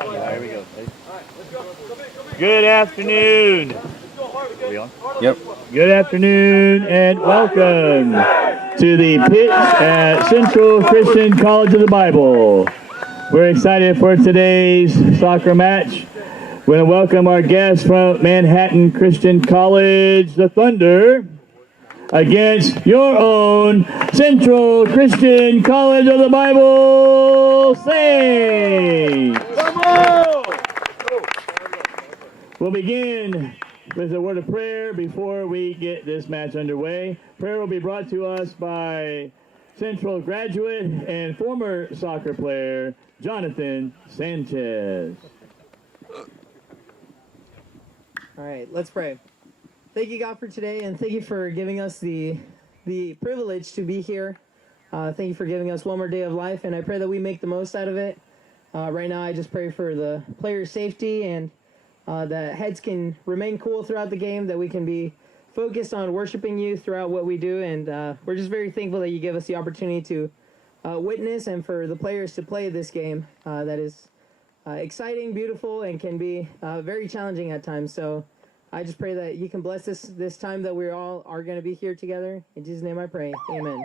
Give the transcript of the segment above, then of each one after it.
There we go. Good afternoon. Are we on? Yep. Good afternoon and welcome to the pitch at Central Christian College of the Bible. We're excited for today's soccer match. We're going to welcome our guests from Manhattan Christian College, the Thunder, against your own Central Christian College of the Bible Saints. We'll begin with a word of prayer before we get this match underway. Prayer will be brought to us by Central graduate and former soccer player Jonathan Sanchez. All right, let's pray. Thank you, God, for today, and thank you for giving us the privilege to be here. Thank you for giving us one more day of life, and I pray that we make the most out of it. Right now, I just pray for the players' safety and that heads can remain cool throughout the game, that we can be focused on worshiping you throughout what we do, and we're just very thankful that you give us the opportunity to witness and for the players to play this game that is exciting, beautiful, and can be very challenging at times. So I just pray that you can bless this time that we all are going to be here together. In Jesus' name I pray. Amen.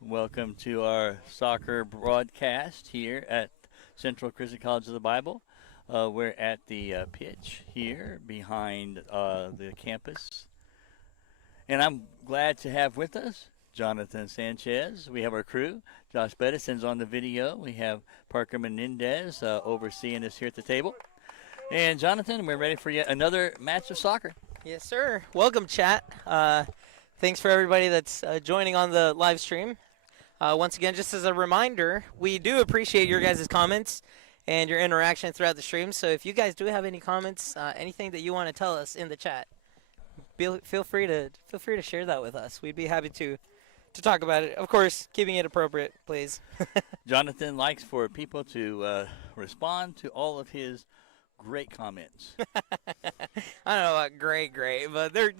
Welcome to our soccer broadcast here at Central Christian College of the Bible. We're at the pitch here behind the campus. And I'm glad to have with us Jonathan Sanchez. We have our crew. Josh Bettison's on the video. We have Parker Menendez overseeing us here at the table. And Jonathan, we're ready for yet another match of soccer. Yes, sir. Welcome, chat. Thanks for everybody that's joining on the live stream. Once again, just as a reminder, we do appreciate your guys' comments and your interaction throughout the stream. So if you guys do have any comments, anything that you want to tell us in the chat, feel free to share that with us. We'd be happy to talk about it. Of course, keeping it appropriate, please. Jonathan likes for people to respond to all of his great comments. I don't know about great, but they're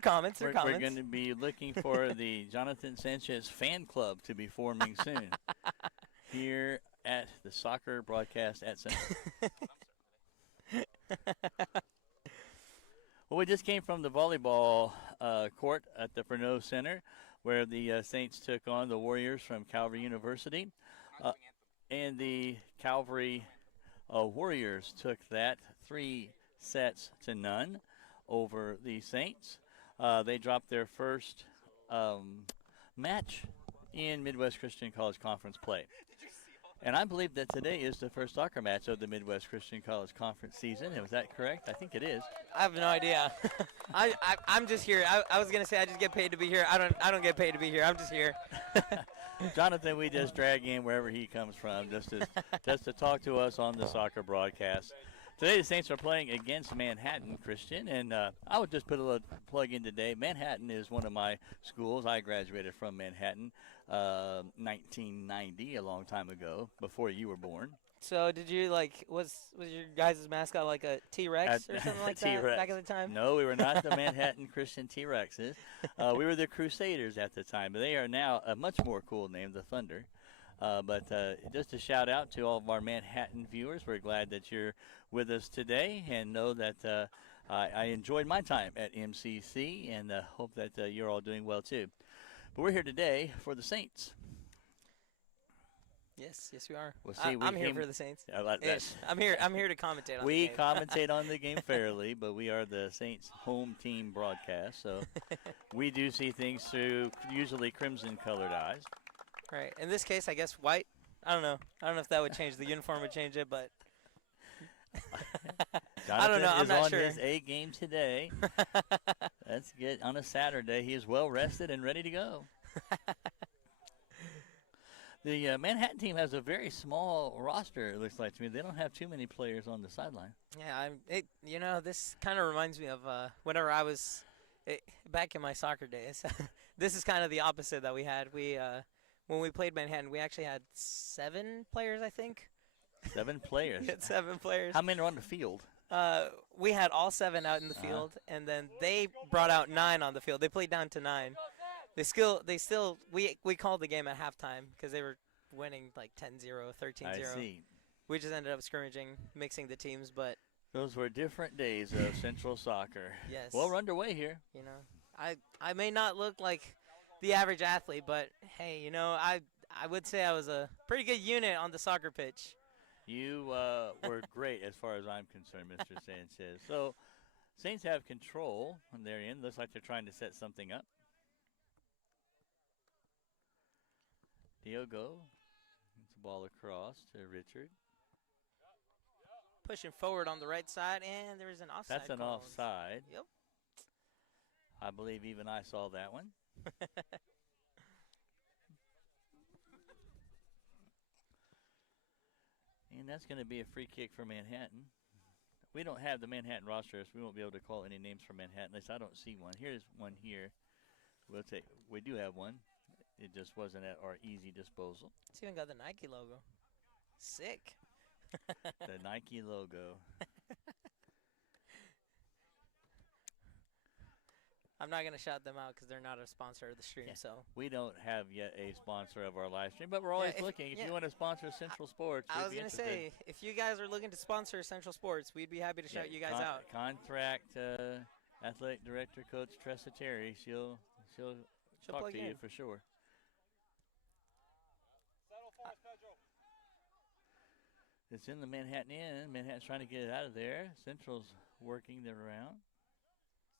comments. We're going to be looking for the Jonathan Sanchez fan club to be forming soon here at the soccer broadcast at Central. Well, we just came from the volleyball court at the Fresno Center, where the Saints took on the Warriors from Calvary University, and the Calvary Warriors took that 3-0 over the Saints. They dropped their first match in Midwest Christian College Conference play. And I believe that today is the first soccer match of the Midwest Christian College Conference season. Was that correct? I think it is. I have no idea. I'm just here. I was gonna say I just get paid to be here. I don't get paid to be here. I'm just here. Jonathan, we just drag in wherever he comes from just to talk to us on the soccer broadcast. Today the Saints are playing against Manhattan Christian, and I would just put a little plug in today. Manhattan is one of my schools. I graduated from Manhattan 1990, a long time ago, before you were born. So did you was your guys' mascot like a T-Rex or something like that T-Rex. back at the time? No, we were not the Manhattan Christian T-Rexes. We were the Crusaders at the time, but they are now a much more cool name, the Thunder. But just a shout out to all of our Manhattan viewers. We're glad that you're with us today, and know that I enjoyed my time at MCC, and hope that you're all doing well too. But we're here today for the Saints. Yes, we are. Well, see, I'm here for the Saints. That's, I'm here to commentate on the we game. commentate on the game fairly, but we are the Saints home team broadcast, so we do see things through usually crimson-colored eyes. Right. In this case, I guess white. I don't know if that would change the uniform, would change it, but I don't know. I'm not sure. Jonathan is on his A game today. That's good. On a Saturday, he is well rested and ready to go. The Manhattan team has a very small roster, it looks like to me. They don't have too many players on the sideline. Yeah, this kind of reminds me of whenever I was back in my soccer days. This is kind of the opposite that we had. When we played Manhattan, we actually had 7 players, I think. 7 players? We had 7 players. How many are on the field? We had all 7 out in the field, and then they brought out 9 on the field. They played down to 9. We called the game at halftime because they were winning like 10-0, 13-0. I see. We just ended up scrimmaging, mixing the teams, but those were different days of Central soccer. Yes. Well, we're underway here. I may not look like the average athlete, but hey, I would say I was a pretty good unit on the soccer pitch. You were great as far as I'm concerned, Mr. Sanchez. So, Saints have control on their end. Looks like they're trying to set something up. Diogo gets the ball across to Richard. Pushing forward on the right side, and there's an offside. That's an call. offside. Yep. I believe even I saw that one. And that's going to be a free kick for Manhattan. We don't have the Manhattan roster, so we won't be able to call any names for Manhattan. At least I don't see one. Here's one here. We do have one. It just wasn't at our easy disposal. It's even got the Nike logo. Sick. The Nike logo. I'm not going to shout them out because they're not a sponsor of the stream. Yeah. So we don't have yet a sponsor of our live stream, but we're always looking. If you want to sponsor Central Sports, I was going to say, if you guys are looking to sponsor Central Sports, we'd be happy to shout you guys out. Contract athletic director, Coach Tressa Terry. She'll talk to you for sure. It's in the Manhattan end. Manhattan's trying to get it out of there. Central's working their round.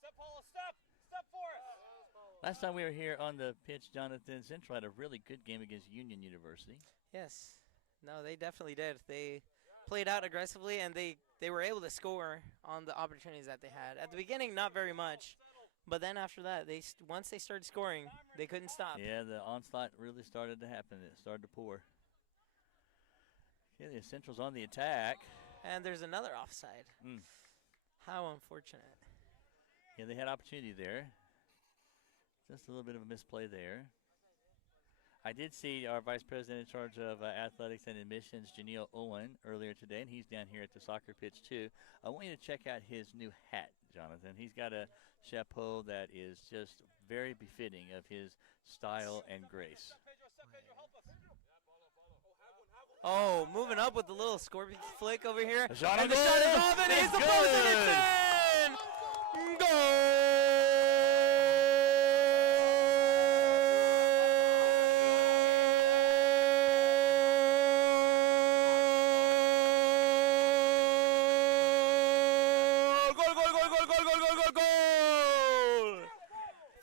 Step, Paula, step for us. Last time we were here on the pitch, Jonathan, Central had a really good game against Union University. Yes. No, they definitely did. They played out aggressively, and they were able to score on the opportunities that they had. At the beginning, not very much. But then after that, once they started scoring, they couldn't stop. Yeah, the onslaught really started to happen. It started to pour. Okay, the Central's on the attack. And there's another offside. How unfortunate. Yeah, they had opportunity there. Just a little bit of a misplay there. I did see our Vice President in charge of athletics and admissions, Janelle Owen, earlier today, and he's down here at the soccer pitch too. I want you to check out his new hat, Jonathan. He's got a chapeau that is just very befitting of his style and grace. Oh, moving up with the little scorpion flick over here. The shot and the shot is off, and he's the post, and it's in! Goal!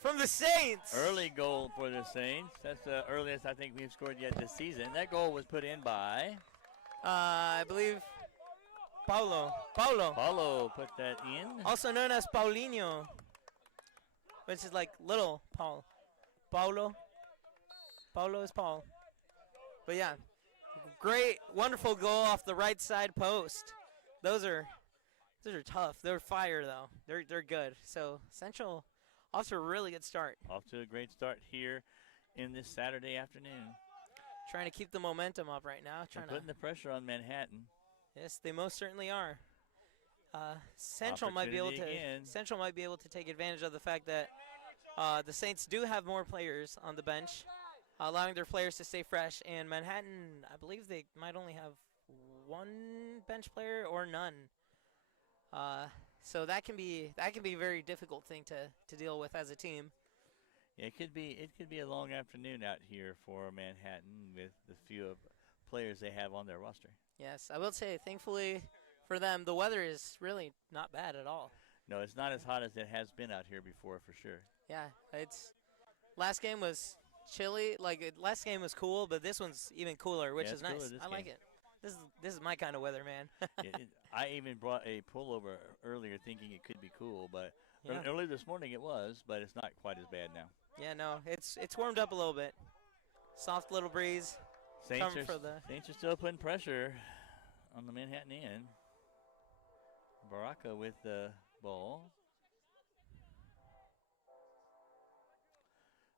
From the Saints. Early goal for the Saints. That's the earliest I think we've scored yet this season. That goal was put in by? I believe Paulo. Paulo put that in. Also known as Paulinho, which is like little Paul. Paulo is Paul. But yeah, great, wonderful goal off the right side post. Those are tough. They're fire though. They're good. So Central off to a really good start. Off to a great start here in this Saturday afternoon. trying to keep the momentum up right now. They're putting the pressure on Manhattan. Yes, they most certainly are. Central might be able to take advantage of the fact that the Saints do have more players on the bench, allowing their players to stay fresh. And Manhattan, I believe they might only have one bench player or none. So that can be a very difficult thing to deal with as a team. Yeah, it could be a long afternoon out here for Manhattan with the few of players they have on their roster. Yes, I will say, thankfully for them, the weather is really not bad at all. No, it's not as hot as it has been out here before, for sure. Yeah, last game was chilly. Last game was cool, but this one's even cooler, which is nice. I like it. This is my kind of weather, man. I even brought a pullover earlier thinking it could be cool, but early this morning it was, but it's not quite as bad now. Yeah, no, it's warmed up a little bit. Soft little breeze. Saints are still putting pressure on the Manhattan end. Baraka with the ball.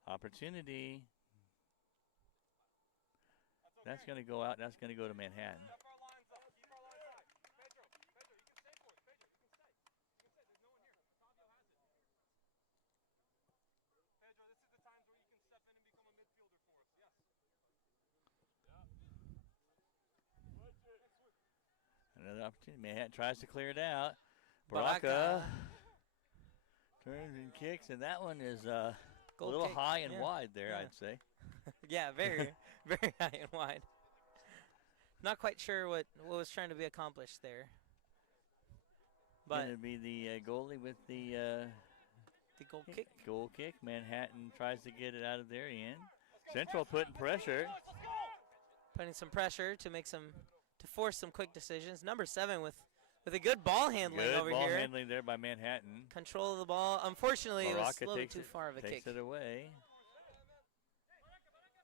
Opportunity. That's going to go out. That's going to go to Manhattan. Another opportunity. Manhattan tries to clear it out. Baraka turns and kicks, and that one is a little high and wide there, I'd say. Yeah, very, very high and wide. Not quite sure what was trying to be accomplished there. But going to be the goalie with the goal kick. Goal kick. Manhattan tries to get it out of their end. Central putting pressure. Putting some pressure to force some quick decisions. Number 7 with a good ball handling over here. Good ball handling there by Manhattan. Control of the ball. Unfortunately, it was a little too far of a kick. Takes it away.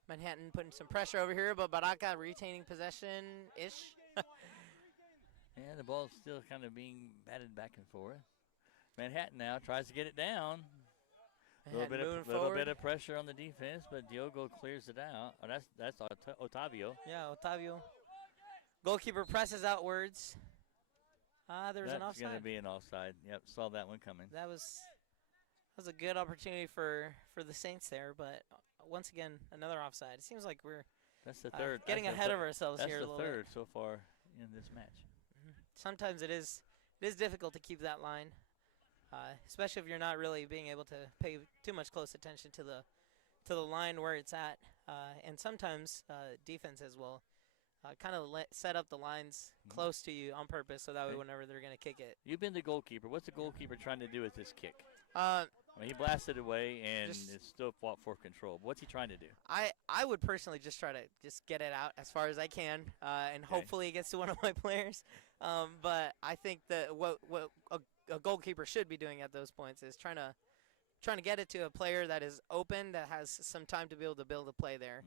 Manhattan putting some pressure over here, but Baraka retaining possession-ish. Yeah, the ball's still kind of being batted back and forth. Manhattan now tries to get it down. A little bit of pressure on the defense, but Diogo clears it out. Oh, that's Otavio. Yeah, Otavio. Goalkeeper presses outwards. There was an offside. That's going to be an offside. Yep, saw that one coming. That was a good opportunity for the Saints there, but once again, another offside. It seems like we're that's the third. Getting ahead of ourselves here a little bit. That's the third so far in this match. Sometimes it is difficult to keep that line, especially if you're not really being able to pay too much close attention to the line where it's at, and sometimes defenses will kind of set up the lines close to you on purpose, so that way whenever they're going to kick it. You've been the goalkeeper. What's the goalkeeper trying to do with this kick? He blasted away and it's still fought for control. What's he trying to do? I would personally just try to get it out as far as I can, and hopefully it gets to one of my players. But I think that what a goalkeeper should be doing at those points is trying to get it to a player that is open, that has some time to be able to build a play there,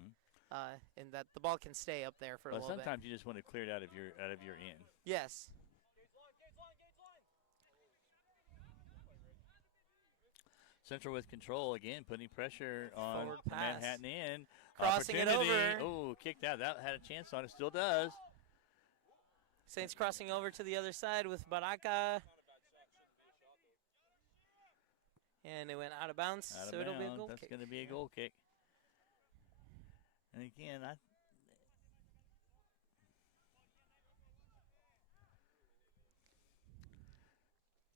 and that the ball can stay up there for a little bit. Sometimes you just want to clear it out of your end. Yes. Central with control again, putting pressure on Manhattan in. Crossing it over. Oh, kicked out. That had a chance on it. Still does. Saints crossing over to the other side with Baraka. And it went out of bounds, it'll be a goal kick. That's going to be a goal kick. And again,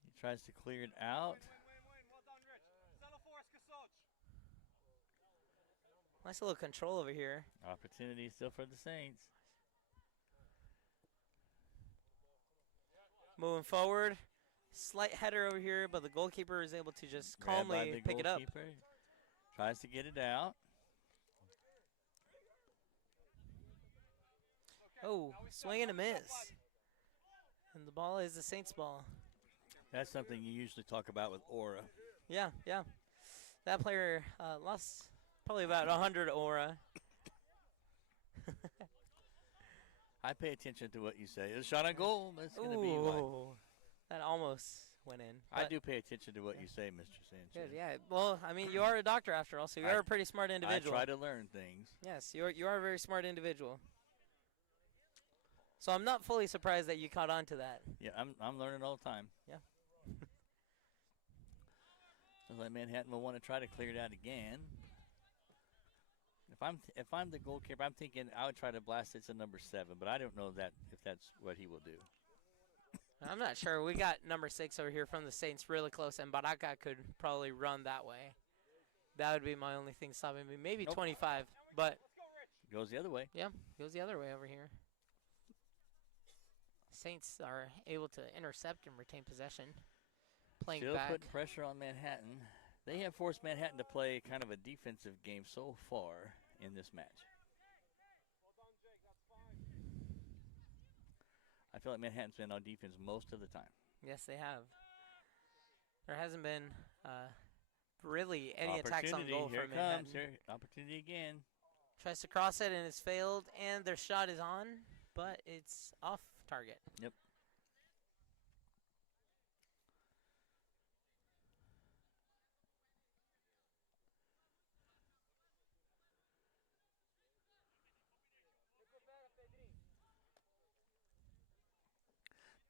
he tries to clear it out. Nice little control over here. Opportunity still for the Saints. Moving forward. Slight header over here, but the goalkeeper is able to just calmly pick it up. Tries to get it out. Oh, swing and a miss. And the ball is the Saints ball. That's something you usually talk about with aura. Yeah. That player lost probably about 100 aura. I pay attention to what you say. It's a shot on goal. That's going to be one. That almost went in. I But- do pay attention to what you say, Mr. Sanchez. Good, yeah. Well, I mean, you are a doctor after all, so you are a pretty smart individual. I try to learn things. Yes, you are a very smart individual. So I'm not fully surprised that you caught on to that. Yeah, I'm learning all the time. Yeah. Sounds like Manhattan will want to try to clear it out again. If I'm the goalkeeper, I'm thinking I would try to blast it to number 7, but I don't know if that's what he will do. I'm not sure. We got number 6 over here from the Saints really close, and Baraka could probably run that way. That would be my only thing stopping me. Maybe 25, but Goes the other way. yeah, goes the other way over here. Saints are able to intercept and retain possession. Playing Still back. putting pressure on Manhattan. They have forced Manhattan to play kind of a defensive game so far in this match. I feel like Manhattan's been on defense most of the time. Yes, they have. There hasn't been really any attacks on goal Here from it comes. Manhattan. Here, opportunity again. Tries to cross it and it's failed, and their shot is on, but it's off target. Yep.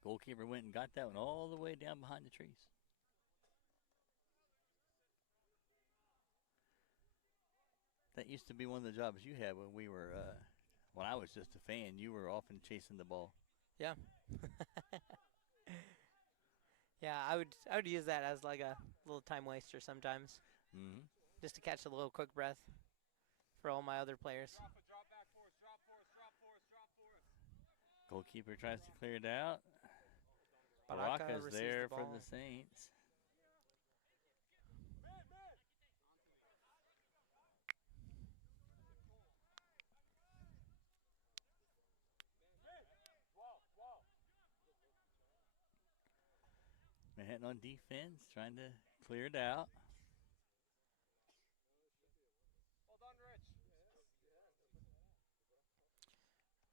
Goalkeeper went and got that one all the way down behind the trees. That used to be one of the jobs you had when when I was just a fan. You were often chasing the ball. Yeah. Yeah, I would use that as like a little time waster sometimes, Mm-hmm. just to catch a little quick breath for all my other players. Drop back for us, drop for us, drop for us, drop for us. Goalkeeper tries to clear it out. Baraka Baraka's receives there the for ball. the Saints. Manhattan on defense, trying to clear it out. Hold on, Rich.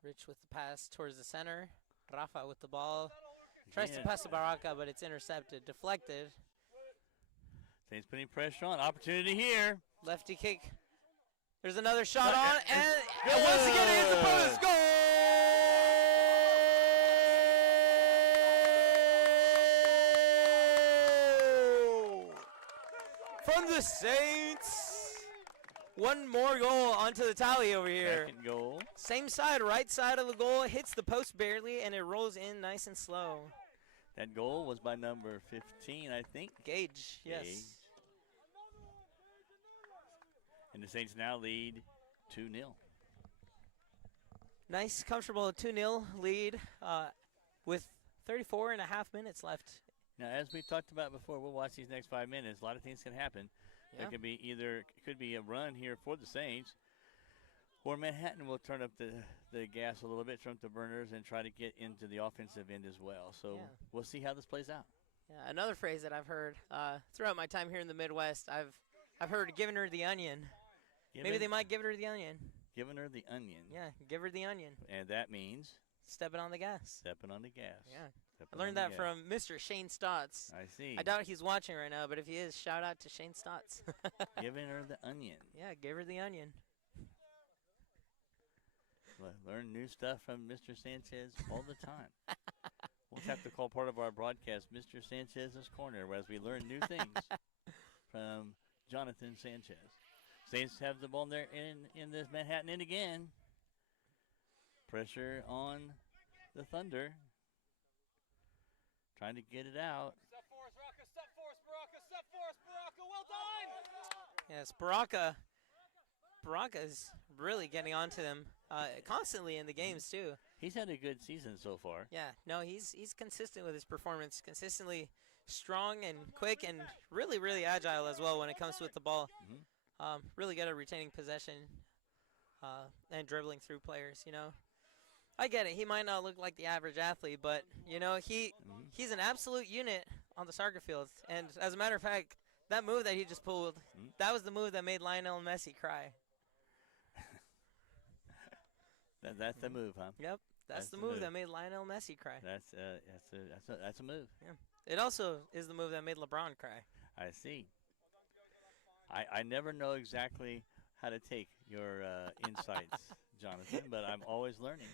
Rich with the pass towards the center. Rafa with the ball. Tries to Yeah. pass to Baraka, but it's intercepted. Deflected. Saints putting pressure on. Opportunity here. Lefty kick. There's another shot Right, on, and good. once again it hits the post. Goal! From the Saints. One more goal onto the tally over here. Second goal. Same side, right side of the goal. Hits the post barely, and it rolls in nice and slow. That goal was by number 15, I think. Gage, yes. Gage. And the Saints now lead 2-0. Nice, comfortable 2-0 lead with 34 and a half minutes left. Now, as we talked about before, we'll watch these next 5 minutes. A lot of things can happen. Yeah. There could be a run here for the Saints, or Manhattan will turn up the gas a little bit, turn up the burners, and try to get into the offensive end as well. So Yeah. we'll see how this plays out. Yeah, another phrase that I've heard throughout my time here in the Midwest, I've heard giving her the onion. Maybe they might give her the onion. Giving her the onion. Yeah, give her the onion. And that means Stepping on the gas. stepping on the gas. Yeah. I Stepping learned on that the from Mr. Shane Stotts. gas. I see. I doubt he's watching right now, but if he is, shout out to Shane Stotts. Giving her the onion. Yeah, give her the onion. Learn new stuff from Mr. Sanchez all the time. We'll have to call part of our broadcast Mr. Sanchez's Corner as we learn new things from Jonathan Sanchez. Saints have the ball there in this Manhattan end again. Pressure on the Thunder. Trying to get it out. Step for us, Baraka, step for us, Baraka, step for us, Baraka, well done! Yes, Baraka is really getting onto them constantly in the games too. He's had a good season so far. Yeah, no, he's consistent with his performance, consistently strong and quick and really, really agile as well when it comes with the ball. Really good at retaining possession and dribbling through players, you know. I get it. He might not look like the average athlete, but, you know, he's an absolute unit on the soccer field. And as a matter of fact, that move that he just pulled, that was the move that made Lionel Messi cry. That's the move, huh? Yep. That's the move that made Lionel Messi cry. That's a move. Yeah. It also is the move that made LeBron cry. I see. I never know exactly how to take your insights, Jonathan, but I'm always learning.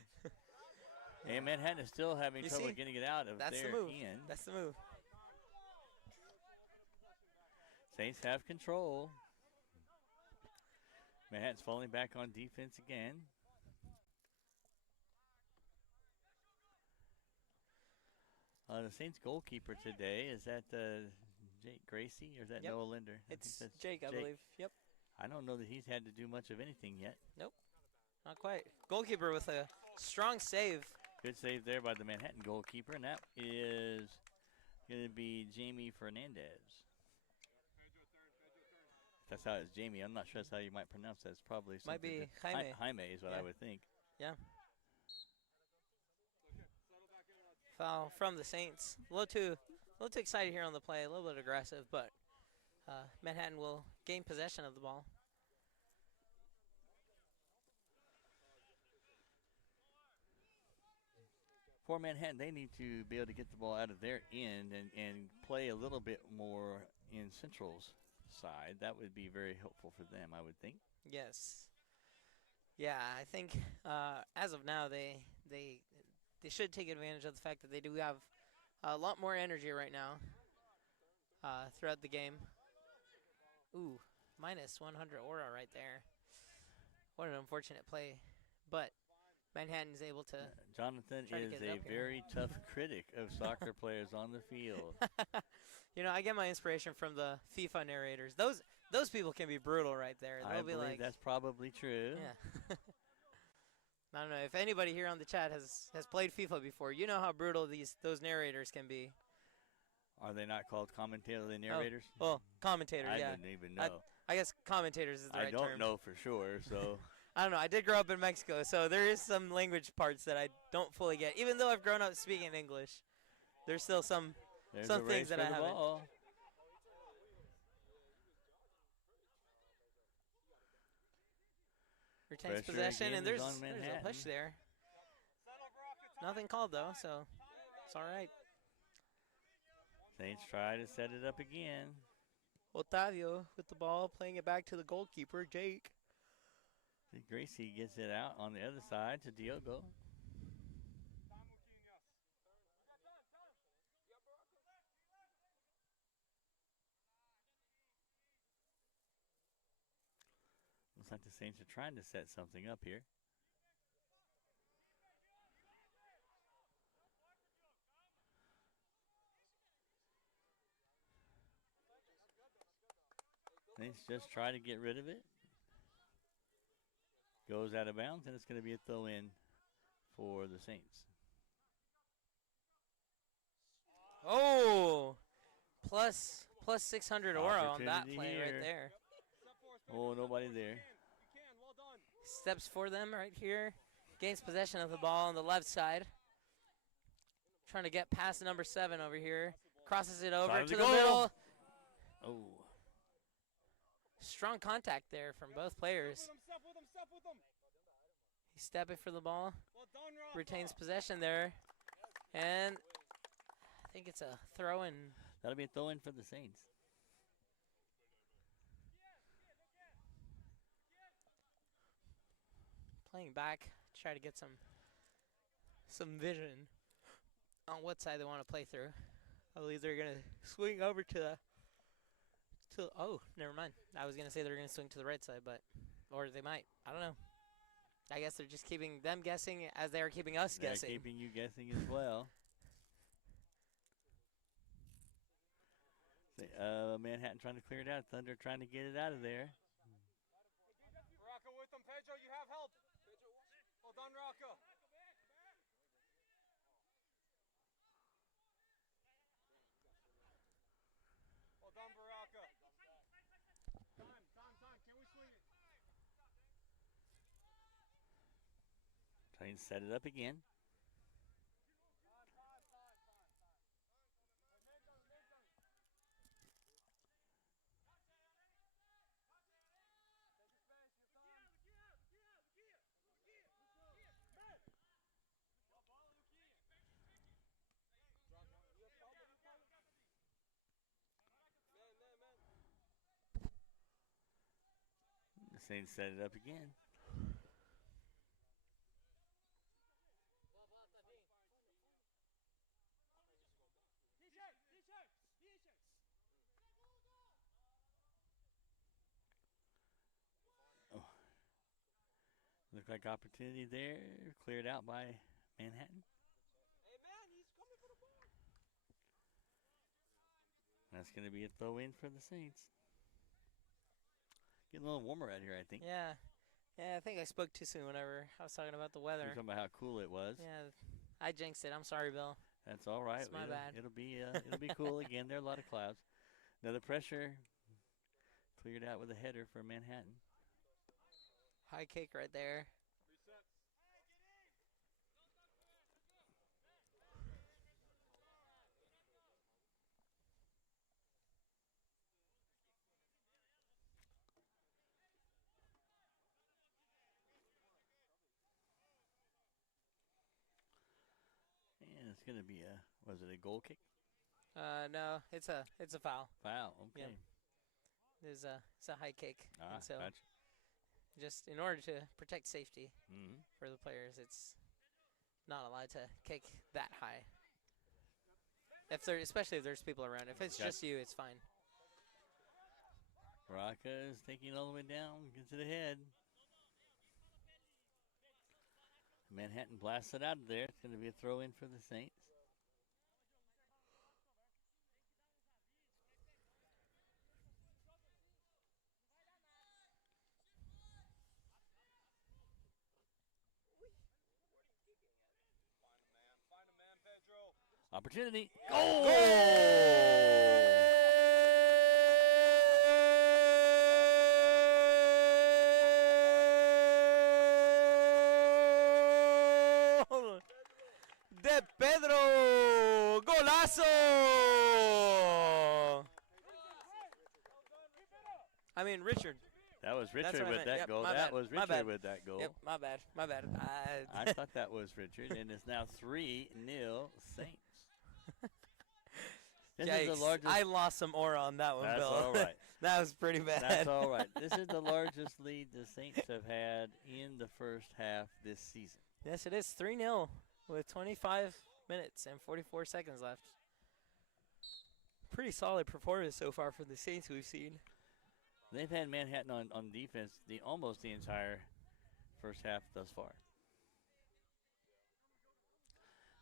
And Manhattan is still having trouble getting it out of That's their the move. end. That's the move. Saints have control. Manhattan's falling back on defense again. The Saints goalkeeper today, is that Jake Gracie or is that Noah Linder? It's Jake, I believe. Yep. I don't know that he's had to do much of anything yet. Nope. Not quite. Goalkeeper with a strong save. Good save there by the Manhattan goalkeeper, and that is going to be Jamie Fernandez. That's how it's Jamie. I'm not sure that's how you might pronounce that. It's probably something. Might be Jaime. Jaime is what I would think. Yeah. Foul from the Saints. A little too excited here on the play. A little bit aggressive, but Manhattan will gain possession of the ball. For Manhattan, they need to be able to get the ball out of their end and play a little bit more in Central's side. That would be very helpful for them, I would think. Yes. Yeah, I think as of now they should take advantage of the fact that they do have a lot more energy right now throughout the game. Ooh, minus 100 aura right there. What an unfortunate play. But Manhattan's able to. Jonathan is a very tough critic of soccer players on the field. You know, I get my inspiration from the FIFA narrators. Those people can be brutal right there. They'll I be believe like, that's probably true. Yeah. I don't know if anybody here on the chat has played FIFA before. You know how brutal those narrators can be. Are they not called commentators? Are they narrators? Oh, well, commentators. I yeah. didn't even know. I guess commentators is the right term. I don't know for sure, so. I don't know. I did grow up in Mexico, so there is some language parts that I don't fully get. Even though I've grown up speaking English, there's still some things that I haven't. Ball. Retains possession, and there's a push there. Nothing called, though, so it's all right. Saints try to set it up again. Otavio with the ball, playing it back to the goalkeeper, Jake. Gracie gets it out on the other side to Diogo. Looks like the Saints are trying to set something up here. Saints just try to get rid of it. Goes out of bounds, and it's going to be a throw-in for the Saints. Oh, plus 600 aura on that play right there. Oh, nobody there. Steps for them right here. Gains possession of the ball on the left side. Trying to get past number 7 over here. Crosses it over to the middle. Oh. Strong contact there from both players. He's stepping for the ball. Retains possession there. And I think it's a throw-in. That'll be a throw-in for the Saints. Playing back, try to get some vision on what side they want to play through. I believe they're going to swing over to oh, never mind. I was going to say they're going to swing to the right side, or they might. I don't know. I guess they're just keeping them guessing as they are keeping us guessing. They're keeping you guessing as well. Manhattan trying to clear it out. Thunder trying to get it out of there. Rocco with them. Pedro, you have help. Well done, Rocco. Well done, Baraka. Time. Can we swing it? Trying to set it up again. Saints set it up again. Oh. Looked like opportunity there. Cleared out by Manhattan. That's going to be a throw in for the Saints. Getting a little warmer out here, I think. Yeah. Yeah, I think I spoke too soon whenever I was talking about the You're weather. talking about how cool it was. Yeah, I jinxed it. I'm sorry, Bill. That's all right. It's my bad. It'll be cool again. There are a lot of clouds. Another pressure cleared out with a header for Manhattan. High kick right there. And it's going to be was it a goal kick? No, it's a foul. Foul, okay. Yeah. It's a high kick. Ah, And so gotcha. just in order to protect safety Mm-hmm. for the players, it's not allowed to kick that high. Especially if there's people around. If it's just you, it's fine. Baraka is taking it all the way down, gets to the head. Manhattan blasts it out of there. It's going to be a throw in for the Saints. Find a man, Pedro. Opportunity. Goal de Pedro. Golazo. I mean, Richard. That was That's Richard what I with meant. that Yep, goal. my That bad. was My Richard bad. with that goal. Yep, my bad. I thought that was Richard, and it's now 3-0 Saints. This is the Yikes. largest. I lost some aura on that one, That's Bill. all right. That was pretty bad. That's all right. This is the largest lead the Saints have had in the first half this season. Yes, it is 3-0 with 25 minutes and 44 seconds left. Pretty solid performance so far for the Saints we've seen. They've had Manhattan on defense almost the entire first half thus far.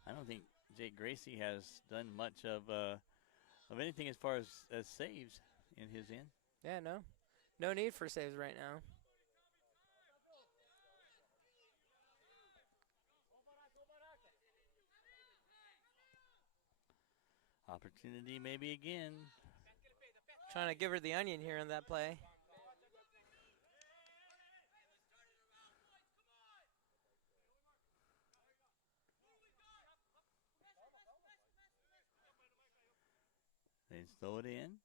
I don't think Jake Gracie has done much of anything as far as saves in his end. Yeah, no need for saves right now. Opportunity maybe again. Trying to give her the onion here in that play. They throw it in.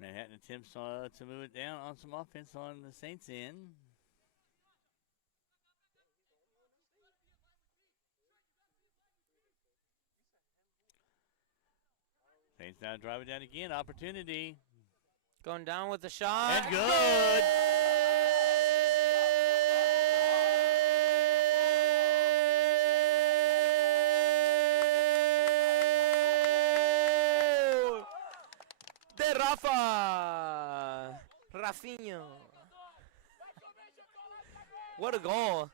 Manhattan attempts to move it down on some offense on the Saints' end. Saints now drive it down again. Opportunity. Going down with the shot. And good. De Rafa. Rafinha. What a goal.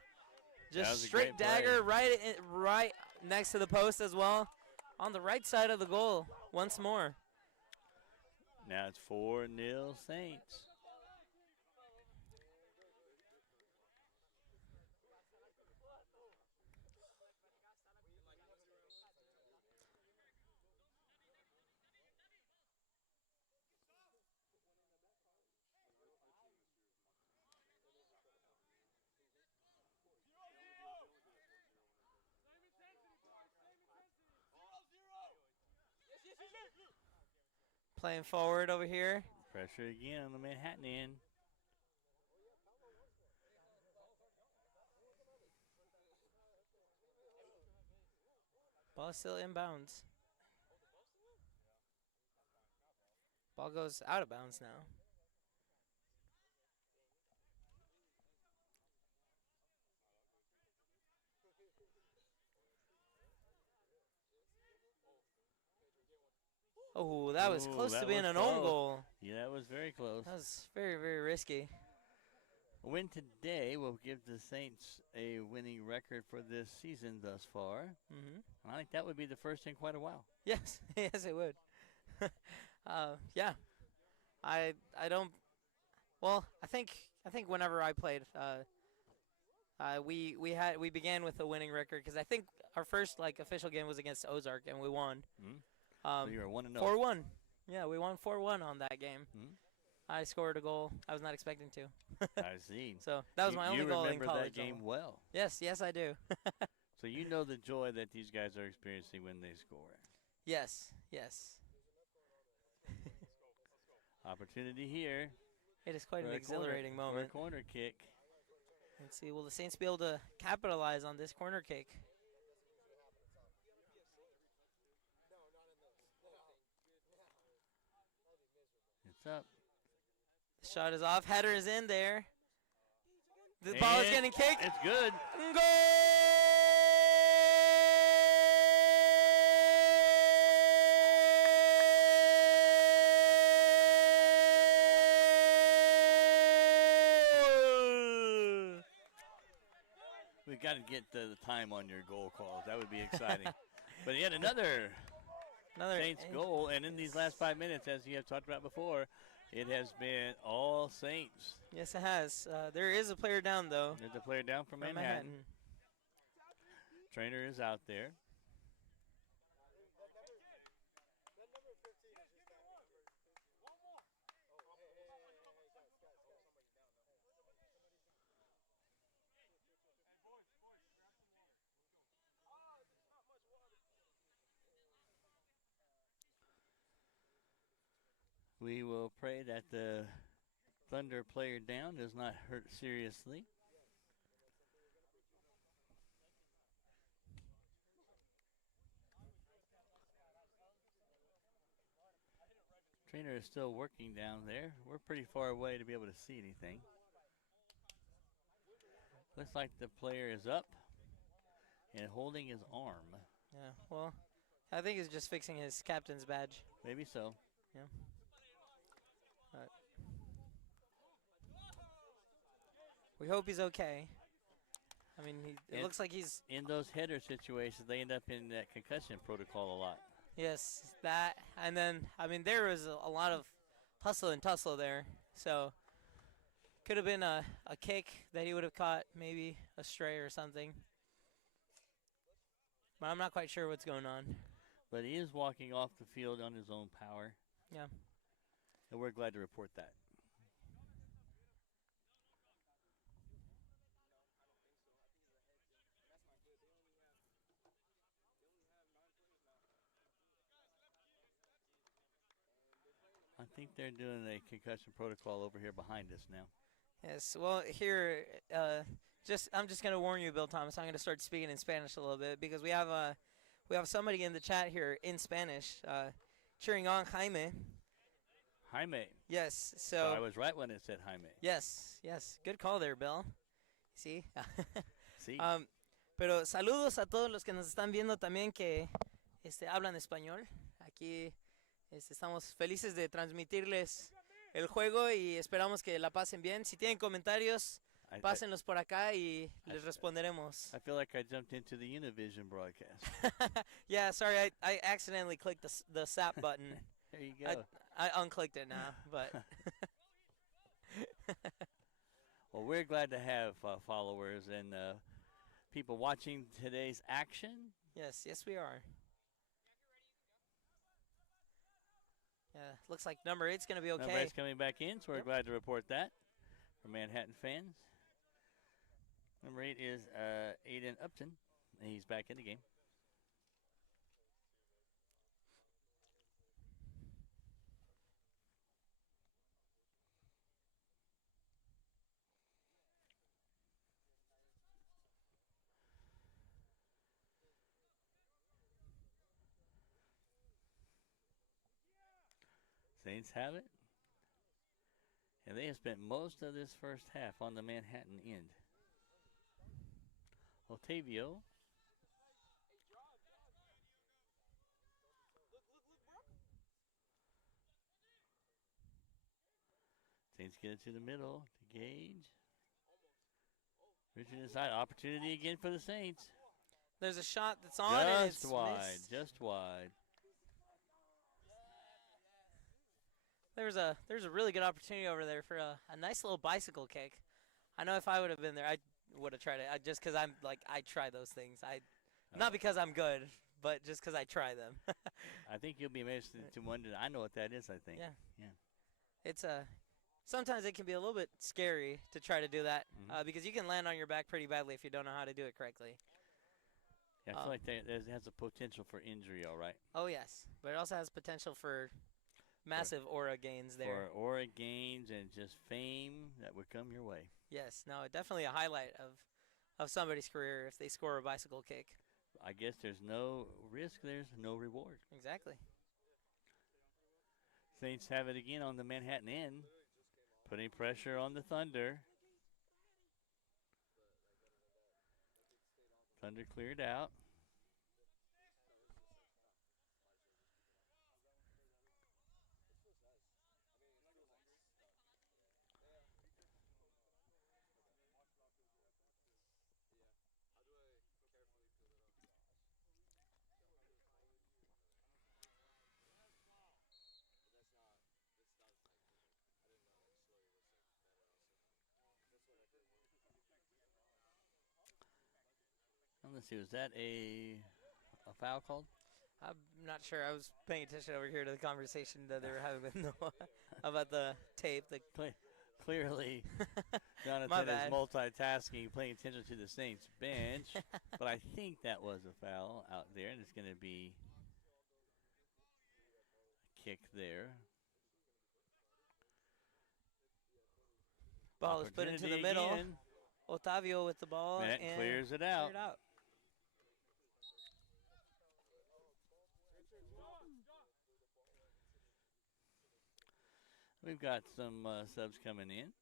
That Just was a straight great play. dagger right next to the post as well. On the right side of the goal once more. Now it's 4-0 Saints. Playing forward over here. Pressure again on the Manhattan end. Ball still inbounds. Ball goes out of bounds now. Oh, that was close to being an own goal. Yeah, that was very close. That was very, very risky. A win today will give the Saints a winning record for this season thus far. Mm-hmm. I think that would be the first in quite a while. Yes, yes, it would. Yeah, I don't. Well, I think whenever I played, we began with a winning record because I think our first official game was against Ozark and we won. Mm-hmm. So you were 1-0. 4-1. Yeah, we won 4-1 on that game. Mm-hmm. I scored a goal. I was not expecting to. I see. So that was my only goal in college. You remember that game well. Yes, I do. So you know the joy that these guys are experiencing when they score. Yes. Opportunity here. It is quite an exhilarating moment. For a corner kick. Let's see, will the Saints be able to capitalize on this corner kick? It's up. The shot is off. Header is in there. The ball is getting kicked. It's good. Goal! We got to get the time on your goal calls. That would be exciting. But yet another Saints goal, and in these last 5 minutes, as you have talked about before, it has been all Saints. Yes, it has. There is a player down, though. There's a player down from Manhattan. Trainer is out there. We will pray that the Thunder player down does not hurt seriously. Trainer is still working down there. We're pretty far away to be able to see anything. Looks like the player is up and holding his arm. Yeah, well, I think he's just fixing his captain's badge. Maybe so. Yeah. We hope he's okay. I mean, it looks like he's... In those header situations, they end up in that concussion protocol a lot. Yes, that. And then, I mean, there was a lot of hustle and tussle there. So, could have been a kick that he would have caught, maybe a stray or something. But I'm not quite sure what's going on. But he is walking off the field on his own power. Yeah. And we're glad to report that. I think they're doing a concussion protocol over here behind us now. Yes, well, here, I'm just going to warn you, Bill Thomas, I'm going to start speaking in Spanish a little bit because we have somebody in the chat here in Spanish cheering on Jaime. Jaime. Yes, so I was right when it said Jaime. Yes, good call there, Bill. Sí. Sí. Pero saludos a todos los que nos están viendo también que hablan español. Aquí estamos felices de transmitirles el juego y esperamos que la pasen bien. Si tienen comentarios, pásenlos por acá y les responderemos. I feel like I jumped into the Univision broadcast. Yeah, sorry, I accidentally clicked the SAP button. There you go. I unclicked it now, but... Well, we're glad to have followers and people watching today's action. Yes, we are. Yeah, looks like number 8's going to be okay. Number 8's coming back in, so we're glad to report that for Manhattan fans. Number 8 is Aiden Upton, and he's back in the game. Saints have it. And they have spent most of this first half on the Manhattan end. Otavio. Saints get it to the middle to Gage. Richard inside. Opportunity again for the Saints. There's a shot that's on and it's Just wide. missed. Just wide. There's a really good opportunity over there for a nice little bicycle kick. I know if I would have been there, I would have tried it. Just because I try those things. Not because I'm good, but just because I try them. I think you'll be amazed to wonder. I know what that is, I think. Yeah. Yeah. It's sometimes it can be a little bit scary to try to do that because you can land on your back pretty badly if you don't know how to do it correctly. Yeah, I feel like it has a potential for injury, all right. Oh, yes. But it also has potential for massive aura gains there. For aura gains and just fame that would come your way. Yes. No, definitely a highlight of somebody's career if they score a bicycle kick. I guess there's no risk, there's no reward. Exactly. Saints have it again on the Manhattan end, putting pressure on the Thunder. Thunder cleared out. Let's see, was that a foul called? I'm not sure. I was paying attention over here to the conversation that they were having with Noah about the tape. Clearly, Jonathan My is bad. multitasking, paying attention to the Saints bench. But I think that was a foul out there, and it's going to be a kick there. Ball is put into the middle. Again. Otavio with the ball And clears it out. Cleared out. We've got some subs coming in.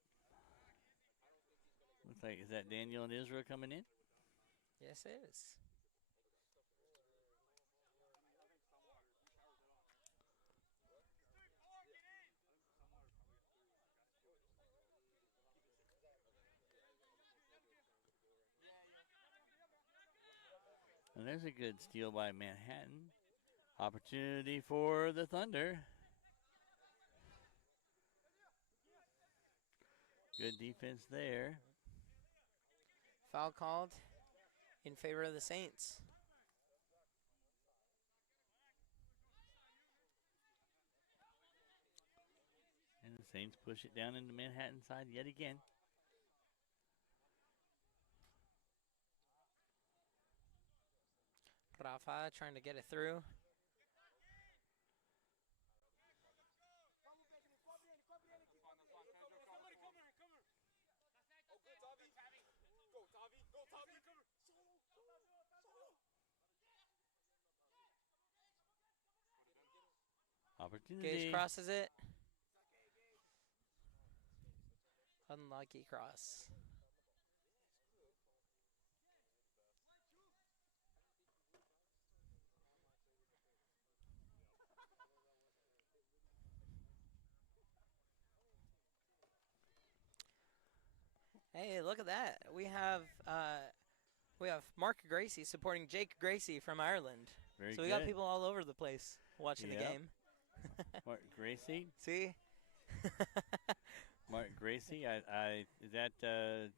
Looks like, is that Daniel and Israel coming in? Yes, it is. And there's a good steal by Manhattan. Opportunity for the Thunder. Good defense there. Foul called in favor of the Saints. And the Saints push it down into Manhattan side yet again. Rafa trying to get it through. Opportunity. Gage crosses it. Unlucky cross. Hey, look at that. We have Mark Gracie supporting Jake Gracie from Ireland. Very so we good. got people all over the place watching the game. Mark Gracie. See? Mark Gracie. Is that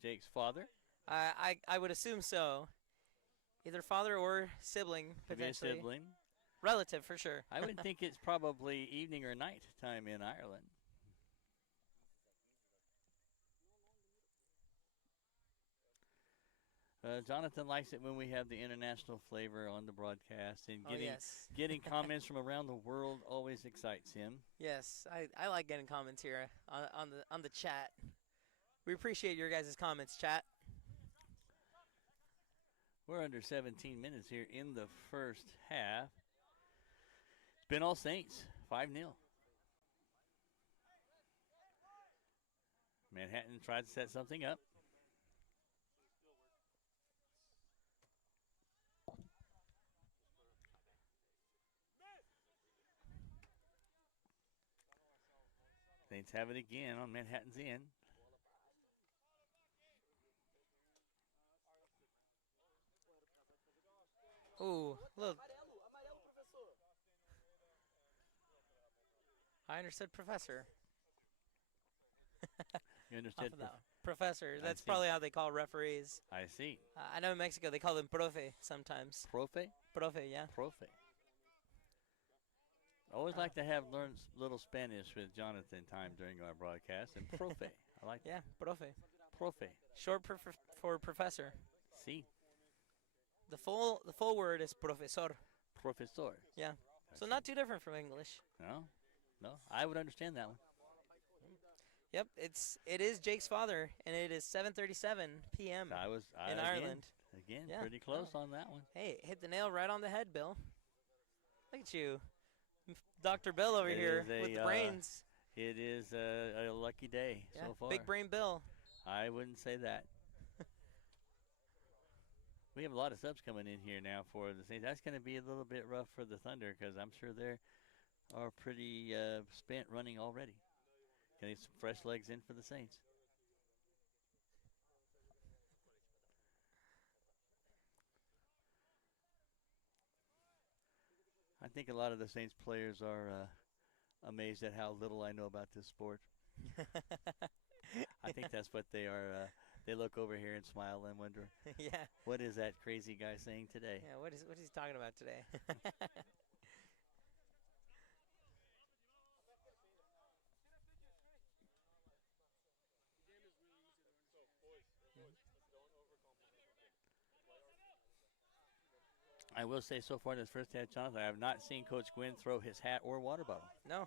Jake's father? I would assume so. Either father or sibling, Could be a potentially. sibling. Relative, for sure. I would think it's probably evening or night time in Ireland. Jonathan likes it when we have the international flavor on the broadcast, and getting comments from around the world always excites him. Yes, I like getting comments here on the chat. We appreciate your guys' comments, chat. We're under 17 minutes here in the first half. It's been all Saints, 5-0. Manhattan tried to set something up. Saints have it again on Manhattan's end. Ooh, look. I understood professor. You understood? Off of that one. Professor. I That's see. probably how they call referees. I see. I know in Mexico they call them profe sometimes. Profe? Profe, yeah. Profe. I always like to have learn little Spanish with Jonathan time during our broadcast. And profe. I like Yeah, profe. profe. Short for professor. See? The full word is profesor. Profesor. Yeah. So not too different from English. No? No? I would understand that one. Yep, it is Jake's father, and it is 7:37 p.m. in Ireland. Again, Yeah, pretty close no. on that one. Hey, hit the nail right on the head, Bill. Look at you, Dr. Bill over It here is a, with the brains. It is a lucky day Yeah, so far. big brain Bill. I wouldn't say that. We have a lot of subs coming in here now for the Saints. That's going to be a little bit rough for the Thunder because I'm sure they are pretty spent running already. Getting some fresh legs in for the Saints. I think a lot of the Saints players are amazed at how little I know about this sport. I think that's what they are. They look over here and smile and wonder, Yeah. what is that crazy guy saying today? Yeah. What is he talking about today? I will say so far in this first half, Jonathan, I have not seen Coach Gwynn throw his hat or water bottle. No.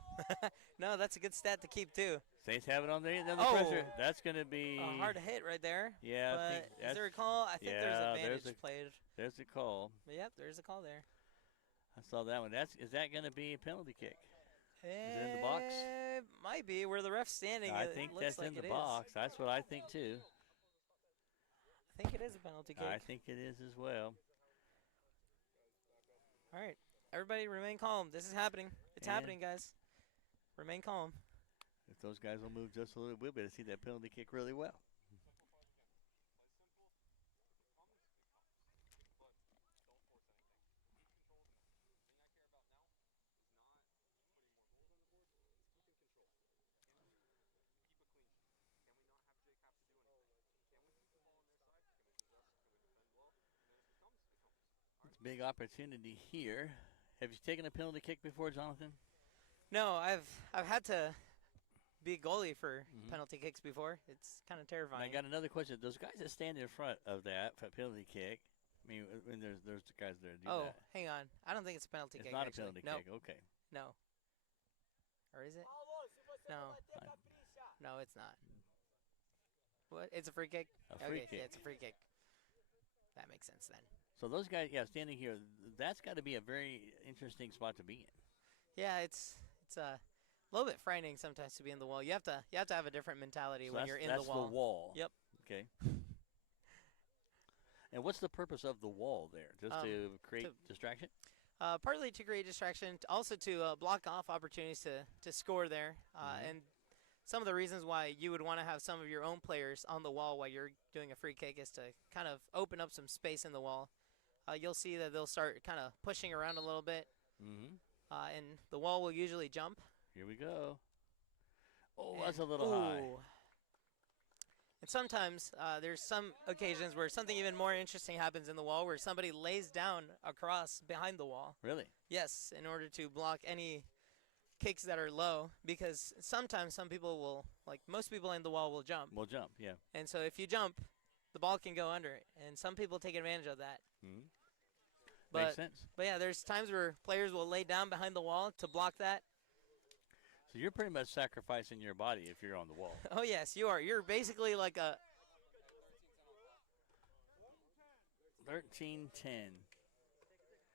No, that's a good stat to keep too. Saints have it on the Oh. pressure. That's going to be A hard hit right there. Yeah, I But think is that's- there a call? I think there's yeah, a there's bandage played. There's a call. But yep, there's a call there. I saw that one. Is that going to be a penalty kick? Is it in the box? Might be where the ref's standing. I it think looks that's like in the it is. box. That's what I think too. I think it is a penalty kick. I think it is as well. All right, everybody, remain calm. This is happening. It's And- happening, guys. Remain calm. If those guys will move just a little bit, we'll be able to see that penalty kick really well. It's a big opportunity here. Have you taken a penalty kick before, Jonathan? No, I've had to be a goalie for Mhm. penalty kicks before. It's kind of And terrifying. I got another question. Those guys that stand in front of that for a penalty kick, I mean, when there's the guys there do Oh, that. hang on. I don't think it's a penalty It's kick. not actually. a penalty No, kick. Okay. no. Or is it? No. No, it's not. What? It's a free kick? A free okay, kick. yeah, it's a free kick. That makes sense then. So those guys, yeah, standing here, that's got to be a very interesting spot to be in. Yeah, it's a little bit frightening sometimes to be in the wall. You have to have a different mentality So when that's, you're in that's the wall. the wall. Yep. Okay. And what's the purpose of the wall there? Just to create distraction? Partly to create distraction, also to block off opportunities to score there. And some of the reasons why you would want to have some of your own players on the wall while you're doing a free kick is to kind of open up some space in the wall. You'll see that they'll start kind of pushing around a little bit, Mm-hmm. and the wall will usually jump. Here we go. Oh, And- that's a little high. ooh. And sometimes there's some occasions where something even more interesting happens in the wall where somebody lays down across behind the wall. Really? Yes, in order to block any kicks that are low, because sometimes some people will, like most people in the wall will jump. We'll jump, yeah. And so if you jump, the ball can go under it. And some people take advantage of that. Mm-hmm. But, Makes sense. But yeah, there's times where players will lay down behind the wall to block that. So you're pretty much sacrificing your body if you're on the wall. Oh, yes, you are. You're basically like a 13-10.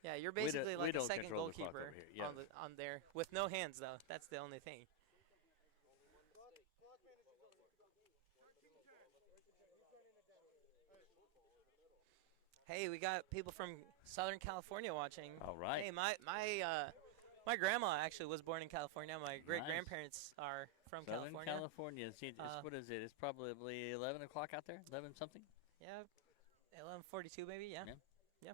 Yeah, you're We basically don't- like we a don't second control the clock goalkeeper over here, yeah. on there with no hands though. That's the only thing. Hey, we got people from Southern California watching. All right. Hey, my grandma actually was born in California. My great grandparents are from Southern California. California. See, what is it? It's probably 11 o'clock out there. 11 something. Yeah, 11:42 maybe. Yeah. Yeah.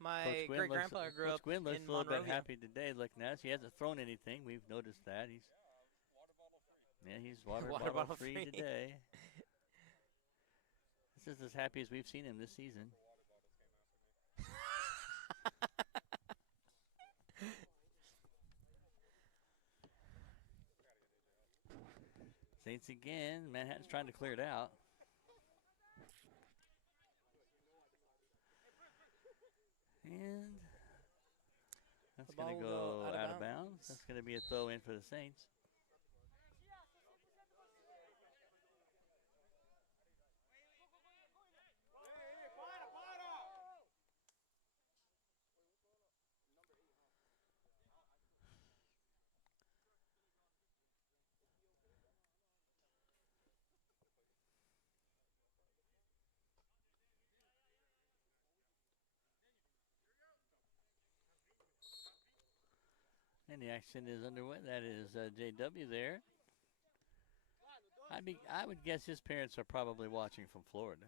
My Coach Quinn great grandpa grew Coach up Quinn looks in a little bit Monrovia. happy today looking at us. He hasn't thrown anything. We've noticed that. He's water bottle free today. This is as happy as we've seen him this season. Saints again. Manhattan's trying to clear it out. And that's going to go out of bounds. That's going to be a throw in for the Saints. And the action is underway. That is JW there. I would guess his parents are probably watching from Florida.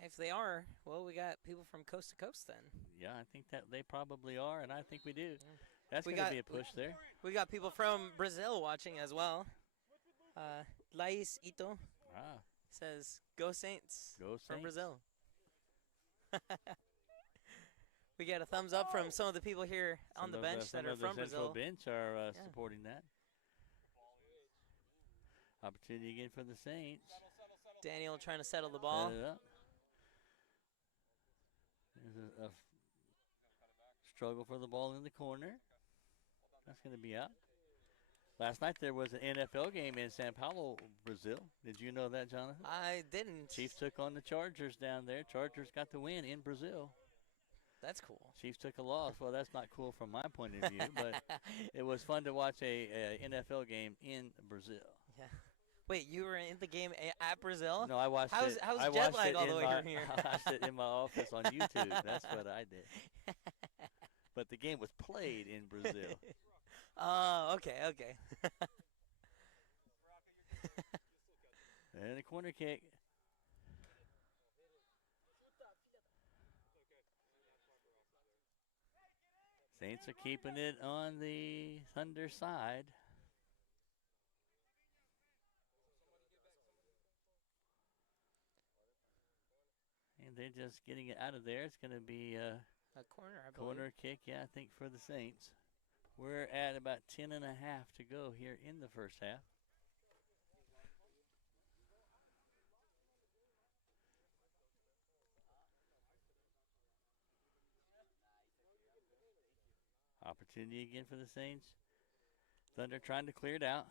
If they are, well, we got people from coast to coast then. Yeah, I think that they probably are, and I think we do. That's going to be a push there. We got people from Brazil watching as well. Lais Ito says, "Go Saints!" Go Saints. From Brazil. We get a thumbs up from some of the people here on the bench that are from Brazil. Some of the bench are supporting that. Opportunity again for the Saints. Daniel trying to settle the ball. Set it up. There's a struggle for the ball in the corner. That's going to be out. Last night there was an NFL game in Sao Paulo, Brazil. Did you know that, Jonathan? I didn't. Chiefs took on the Chargers down there. Chargers got the win in Brazil. That's cool. Chiefs took a loss. Well, that's not cool from my point of view, but it was fun to watch a NFL game in Brazil. Yeah. Wait, you were in the game at Brazil? No, I watched it. How's jet lag all the way from here? I watched it in my office on YouTube. That's what I did. But the game was played in Brazil. Oh, okay. And a corner kick. Saints are keeping it on the Thunder side. And they're just getting it out of there. It's going to be a corner, I believe. Corner kick, yeah, I think for the Saints. We're at about 10.5 to go here in the first half. Opportunity again for the Saints. Thunder trying to clear it out.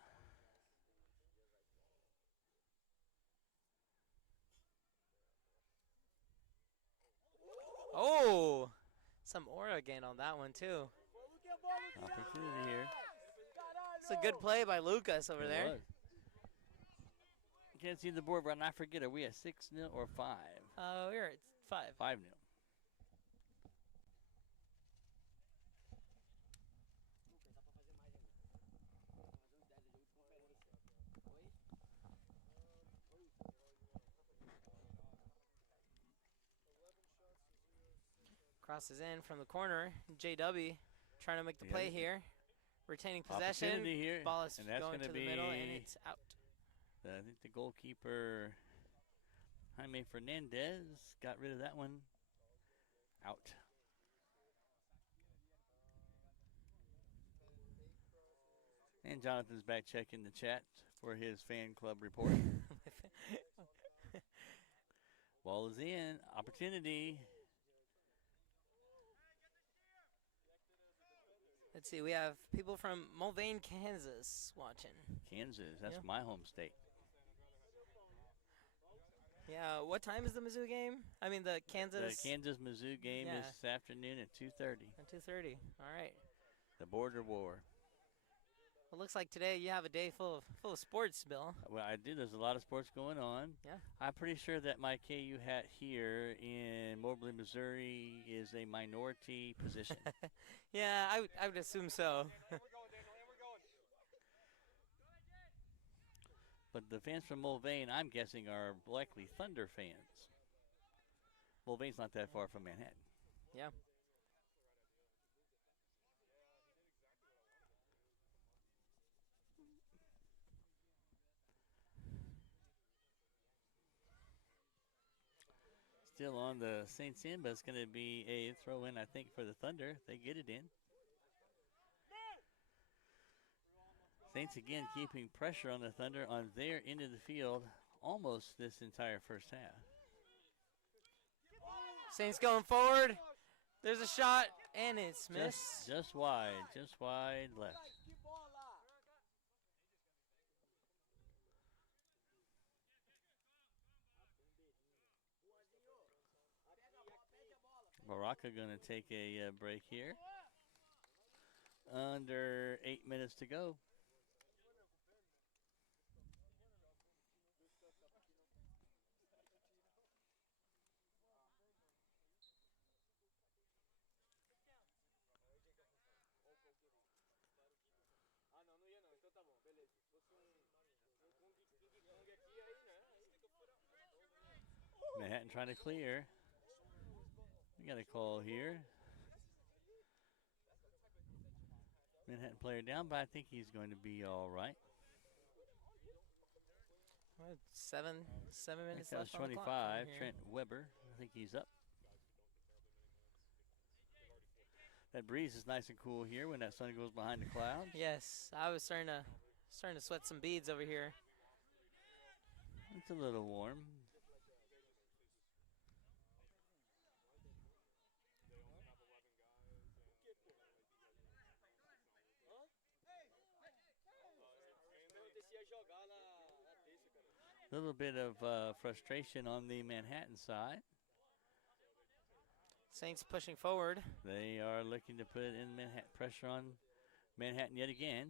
Oh, some aura gain on that one too. Opportunity here. It's a good play by Lucas over there. Was. Can't see the board, but I forget, are we at 6-0 or 5? We're at 5. 5-0. Crosses in from the corner. JW trying to make the play here. Retaining possession. Opportunity here. Ball is and that's going to the middle, and it's out. I think the goalkeeper, Jaime Fernandez, got rid of that one. Out. And Jonathan's back checking the chat for his fan club report. Ball is in. Opportunity. Let's see. We have people from Mulvane, Kansas watching. Kansas. That's my home state. Yeah. What time is the Mizzou game? I mean, the Kansas. The Kansas-Mizzou game is this afternoon at 2:30. At 2:30. All right. The border war. It looks like today you have a day full of sports, Bill. Well, I do. There's a lot of sports going on. Yeah. I'm pretty sure that my KU hat here in Moberly, Missouri is a minority position. Yeah, I would assume so. We're going, Daniel. And we're going. But the fans from Mulvane, I'm guessing, are likely Thunder fans. Mulvane's not that far from Manhattan. Yeah. Still on the St. Simba. It's going to be a throw-in, I think, for the Thunder. They get it in. Saints again keeping pressure on the Thunder on their end of the field almost this entire first half. Saints going forward. There's a shot, and it's missed. Just wide left. Baraka going to take a break here. Under 8 minutes to go. Ah, não, não ia não. Então tá bom, beleza. Se fosse um King Kong aqui, aí, né? Manhattan trying to clear. We got a call here. Manhattan player down, but I think he's going to be all right. What, seven minutes That was left on the clock 25, here. Trent Weber. I think he's up. That breeze is nice and cool here when that sun goes behind the clouds. Yes, I was starting to sweat some beads over here. It's a little warm. A little bit of frustration on the Manhattan side. Saints pushing forward. They are looking to put in Manhattan pressure on Manhattan yet again.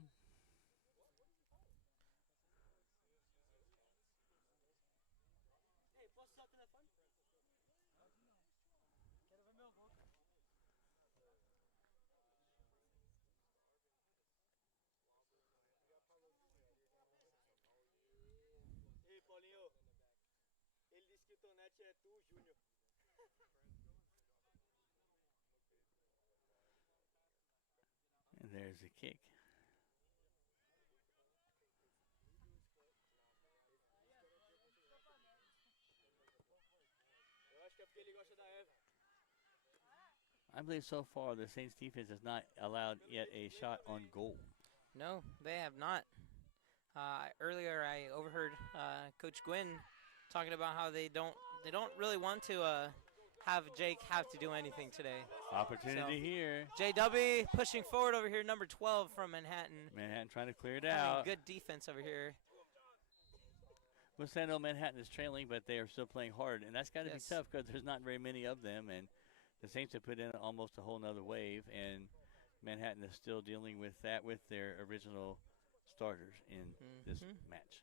Ei, Paulinho. Ele disse que o Tonete é tu, Júnior. And there's a kick. Eu acho que é porque ele gosta da Eva. I believe so far the Saints defense has not allowed yet a shot on goal. No, they have not. Earlier, I overheard Coach Gwynn talking about how they don't really want to have Jake have to do anything today. Opportunity So, here. JW pushing forward over here, number 12 from Manhattan. Manhattan trying to clear it Having out. good defense over here. Well, San Diego Manhattan is trailing, but they are still playing hard, and that's got to Yes. be tough because there's not very many of them, and the Saints have put in almost a whole nother wave, and Manhattan is still dealing with that with their original starters in this match.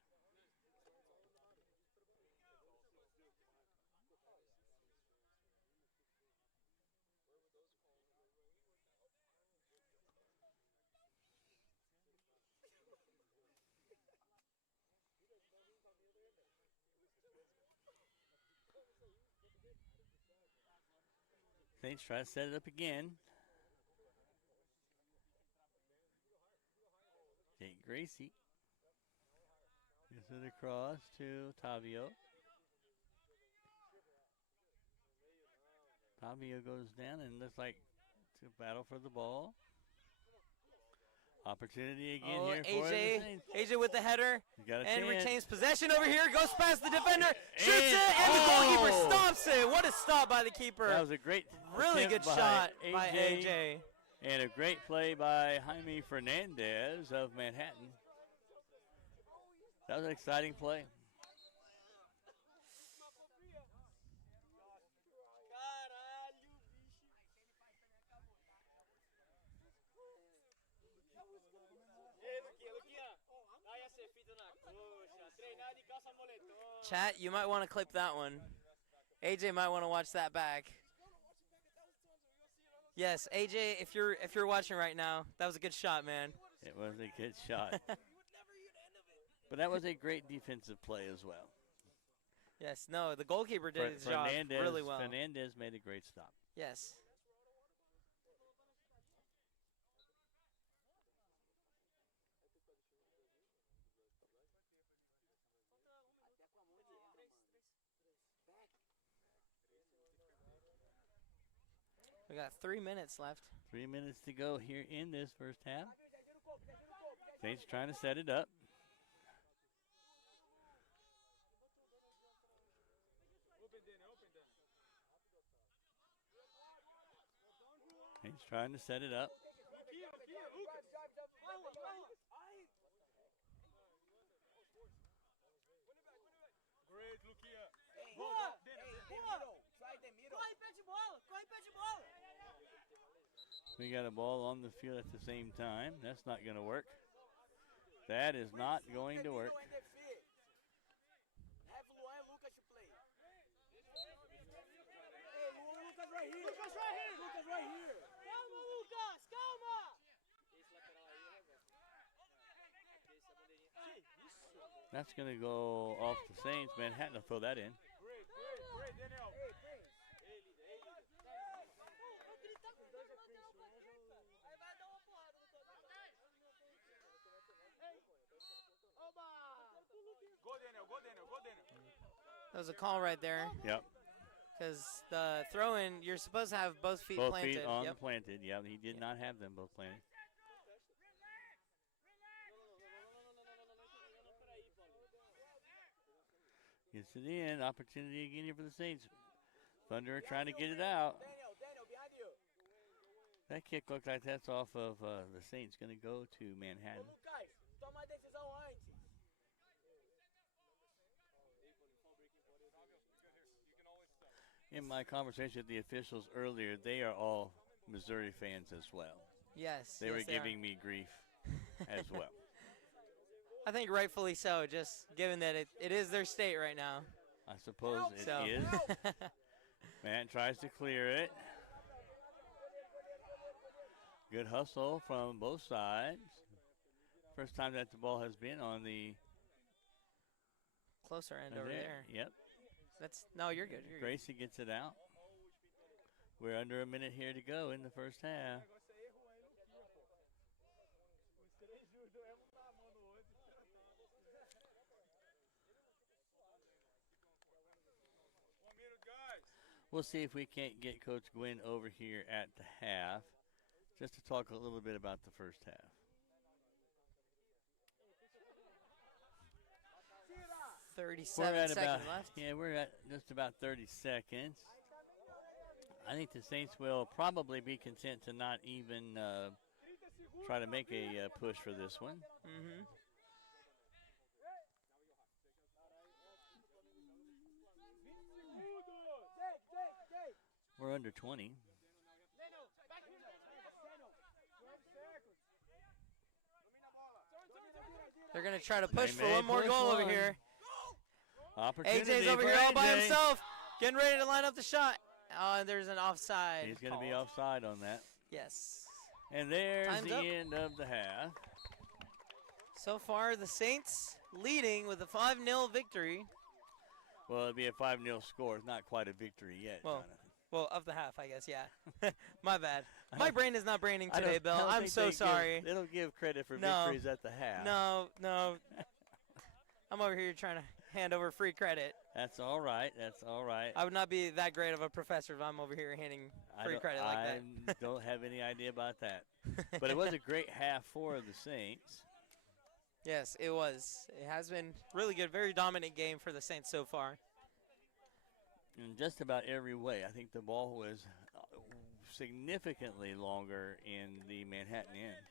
Saints try to set it up again. Jake Gracie gets it across to Tavio. Tavio goes down and looks like it's a battle for the ball. Opportunity again here for the Saints. AJ with the header You got a and chance. retains possession over here. Goes past the defender, shoots And- it, and the goalkeeper stops it. What a stop by the keeper. That was a great Really good attempt by shot by AJ. And a great play by Jaime Fernandez of Manhattan. That was an exciting play. Caralho, bicho. E aí, Luquinha, Chat, you might want to clip that one. AJ might want to watch that back. Yes, AJ, if you're watching right now, that was a good shot, man. It was a good shot. But that was a great defensive play as well. Yes, no, the goalkeeper did his job really well. Fernandez made a great stop. Yes. We got 3 minutes left. 3 minutes to go here in this first half. Saints trying to set it up. Saints trying to set it up. Great, Luquinha. We got a ball on the field at the same time. That's not going to work. That is not going to work. That's going to go off the Saints. Manhattan will throw that in. Great, Daniel. Go, Daniel. That was a call right there. Yep. Because the throw-in, you're supposed to have both feet Both planted. feet on the planted. Yeah, he did not have them both planted. Gets it in. Opportunity again here for the Saints. Thunder trying to get it out. Daniel, behind you. That kick looked like that's off of the Saints. Going to go to Manhattan. Toma a decisão antes. In my conversation with the officials earlier, they are all Missouri fans as well. Yes. They were giving me grief as well. I think rightfully so, just given that it is their state right now. I suppose it is. Man tries to clear it. Good hustle from both sides. First time that the ball has been on the closer end over there. Yep. No, you're good. You're Gracie gets it out. We're under a minute here to go in the first half. We'll see if we can't get Coach Gwynn over here at the half just to talk a little bit about the first half. 37 seconds left. Yeah, we're at just about 30 seconds. I think the Saints will probably be content to not even try to make a push for this one. Mm-hmm. We're under 20. They're going to try to push for one more goal over here. Opportunity AJ's over here all by himself, getting ready to line up the shot. Oh, and there's an offside. He's going to be offside on that. Yes. And there's Time's the up. end of the half. So far, the Saints leading with a 5-0 victory. Well, it'll be a 5-0 score. It's not quite a victory yet, Jonathan. Well, of the half, I guess, yeah. My bad. My brain is not braining today, Bill. I'm so sorry. They don't give credit for victories at the half. No. I'm over here trying to hand over free credit. That's all right. That's all right. I would not be that great of a professor if I'm over here handing free credit like that. I don't have any idea about that. But it was a great half for the Saints. Yes, it was. It has been really good, very dominant game for the Saints so far. In just about every way. I think the ball was significantly longer in the Manhattan end.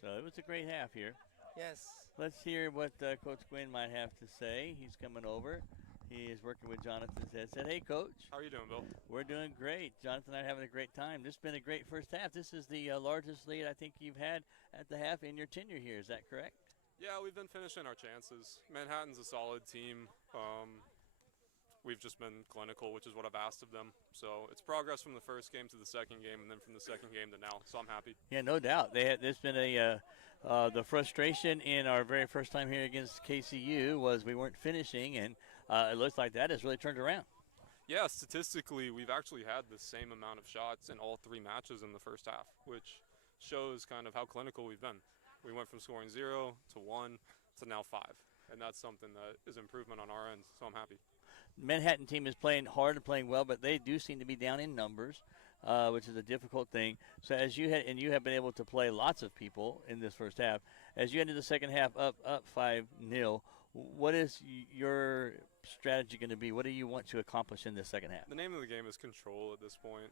So it was a great half here. Yes. Let's hear what Coach Gwynn might have to say. He's coming over. He is working with Jonathan's headset. Hey, Coach. How are you doing, Bill? We're doing great. Jonathan and I are having a great time. This has been a great first half. This is the largest lead I think you've had at the half in your tenure here. Is that correct? Yeah, we've been finishing our chances. Manhattan's a solid team. We've just been clinical, which is what I've asked of them. So it's progress from the first game to the second game, and then from the second game to now. So I'm happy. Yeah, no doubt. There's been the frustration in our very first time here against KCU was we weren't finishing, and it looks like that has really turned around. Yeah, statistically, we've actually had the same amount of shots in all 3 matches in the first half, which shows kind of how clinical we've been. We went from scoring 0 to 1 to now 5, and that's something that is improvement on our end, so I'm happy. Manhattan team is playing hard and playing well, but they do seem to be down in numbers, which is a difficult thing. So as you have been able to play lots of people in this first half, as you enter the second half up 5-0, what is your strategy going to be? What do you want to accomplish in this second half? The name of the game is control at this point.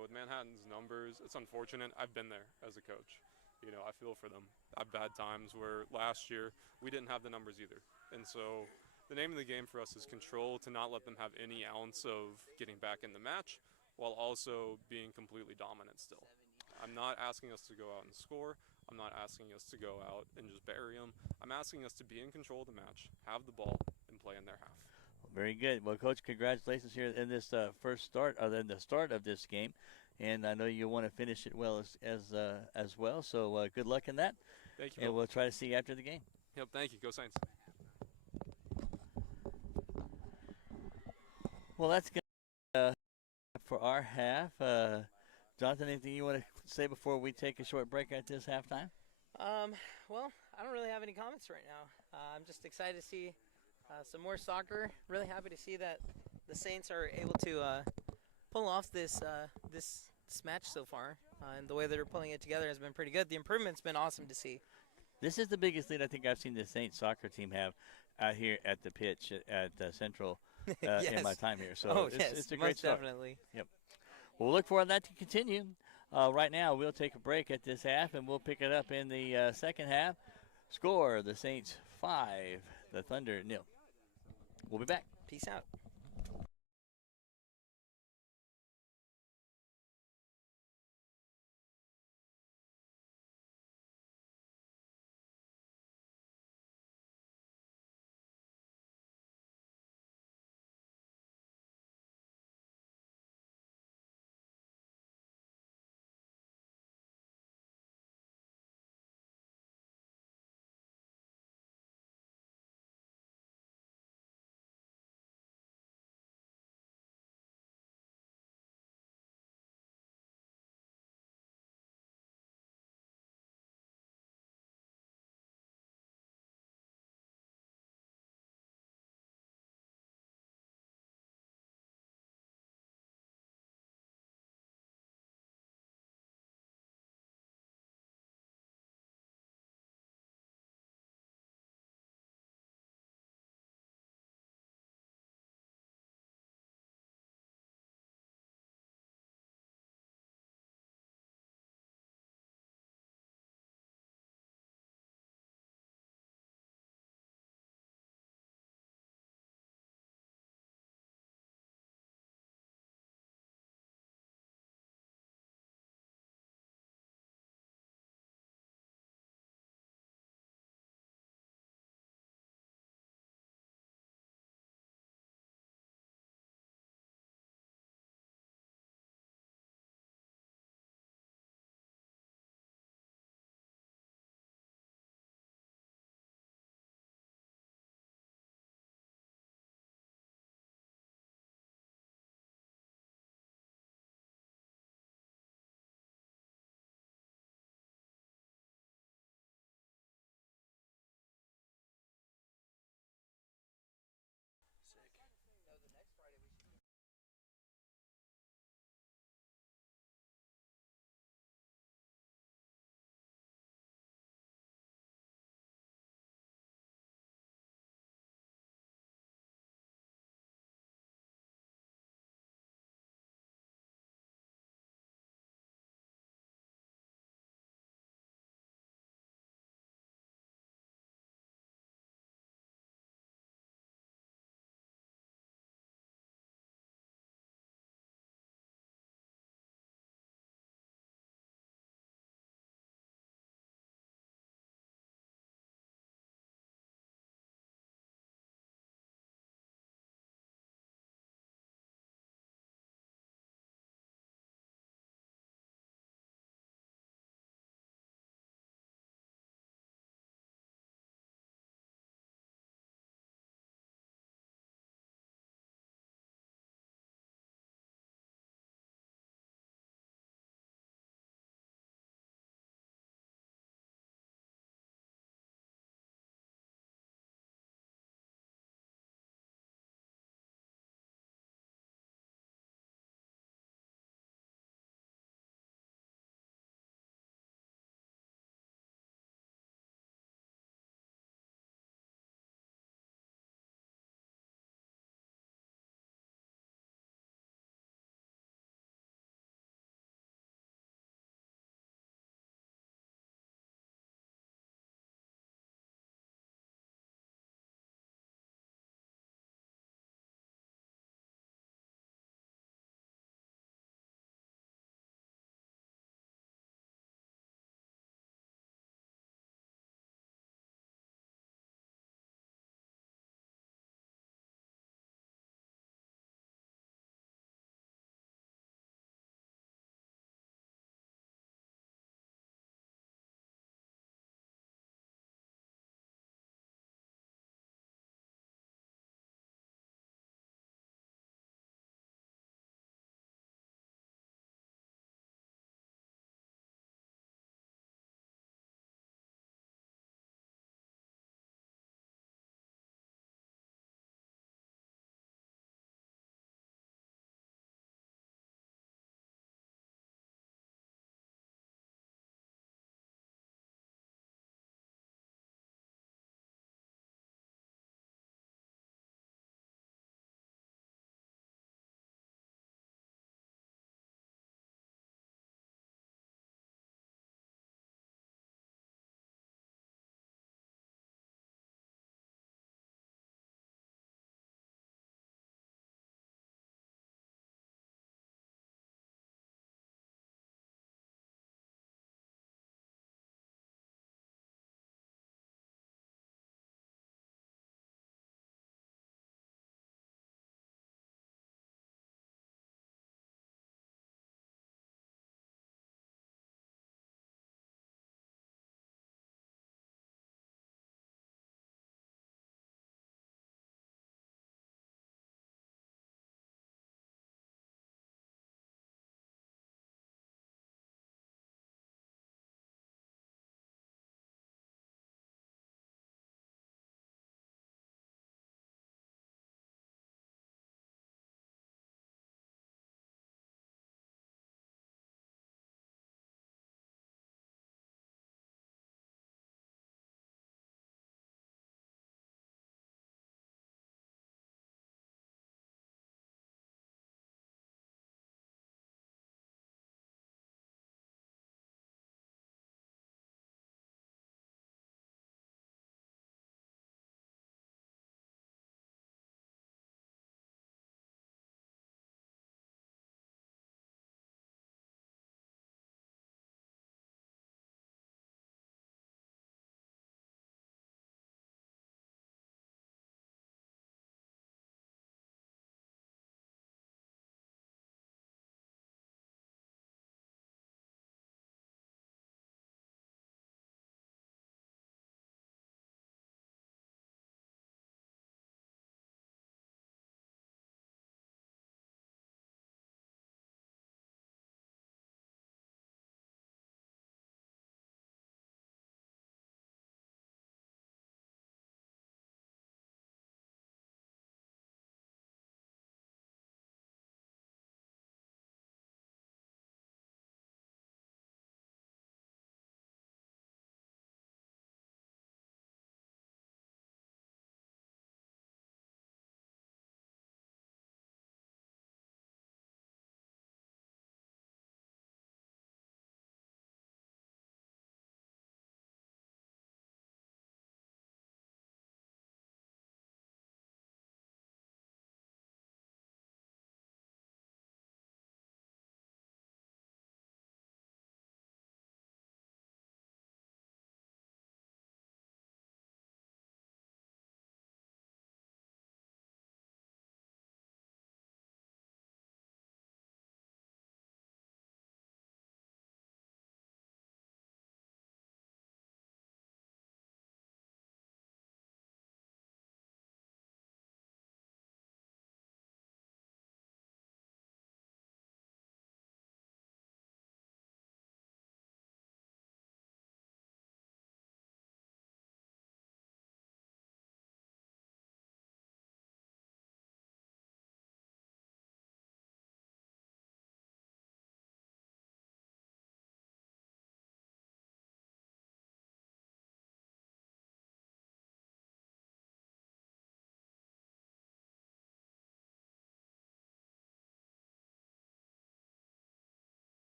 With Manhattan's numbers, it's unfortunate. I've been there as a coach. I feel for them. I've had times where last year we didn't have the numbers either. And so the name of the game for us is control, to not let them have any ounce of getting back in the match while also being completely dominant still. I'm not asking us to go out and score. I'm not asking us to go out and just bury them. I'm asking us to be in control of the match, have the ball, and play in their half. Very good. Well, Coach, congratulations here in this first start, or in the start of this game, and I know you want to finish it well as well. So good luck in that. Thank you. And we'll try to see you after the game. Yep. Thank you. Go Saints. Well, that's good for our half. Jonathan, anything you want to say before we take a short break at this halftime? Well, I don't really have any comments right now. I'm just excited to see some more soccer. Really happy to see that the Saints are able to pull off this match so far, and the way they're pulling it together has been pretty good. The improvement's been awesome to see. This is the biggest lead I think I've seen the Saints soccer team have out here at the pitch at Central Yes. in my time here. So it's a great most start. definitely. Yep. We'll look for that to continue. Right now, we'll take a break at this half, and we'll pick it up in the second half. Score, the Saints 5, the Thunder 0. We'll be back. Peace out.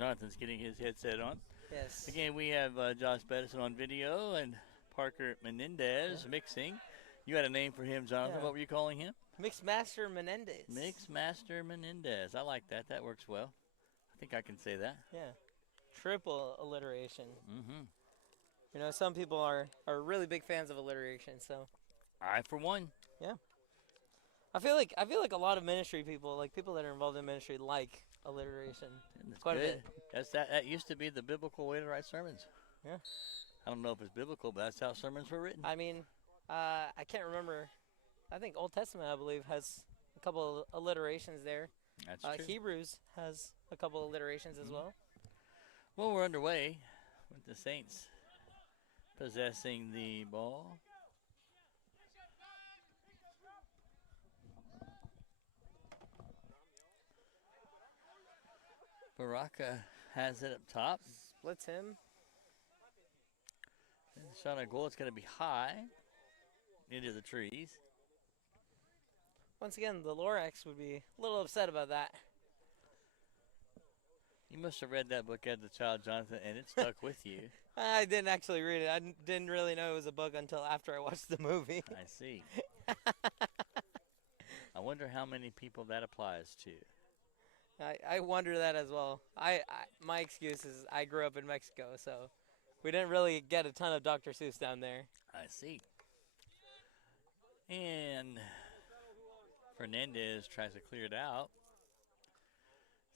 Jonathan's getting his headset on. Yes. Again, we have Josh Bedison on video and Parker Menendez mixing. You had a name for him, Jonathan. Yeah. What were you calling him? Mixmaster Menendez. Mixmaster Menendez. I like that. That works well. I think I can say that. Yeah. Triple alliteration. Mm-hmm. You know, some people are really big fans of alliteration, so I, for one. I feel like a lot of ministry people, like people that are involved in ministry, like alliteration. That's Quite a good. bit. That used to be the biblical way to write sermons. Yeah. I don't know if it's biblical, but that's how sermons were written. I mean, I can't remember. I think Old Testament, I believe, has a couple of alliterations there. That's true. Hebrews has a couple of alliterations as well. Well, we're underway with the Saints possessing the ball. Baraka has it up top. Splits him. And the shot on goal, it's going to be high into the trees. Once again, the Lorax would be a little upset about that. You must have read that book as a child, Jonathan, and it stuck with you. I didn't actually read it. I didn't really know it was a book until after I watched the movie. I see. I wonder how many people that applies to. I wonder that as well. My excuse is I grew up in Mexico, so we didn't really get a ton of Dr. Seuss down there. I see. And Fernandez tries to clear it out.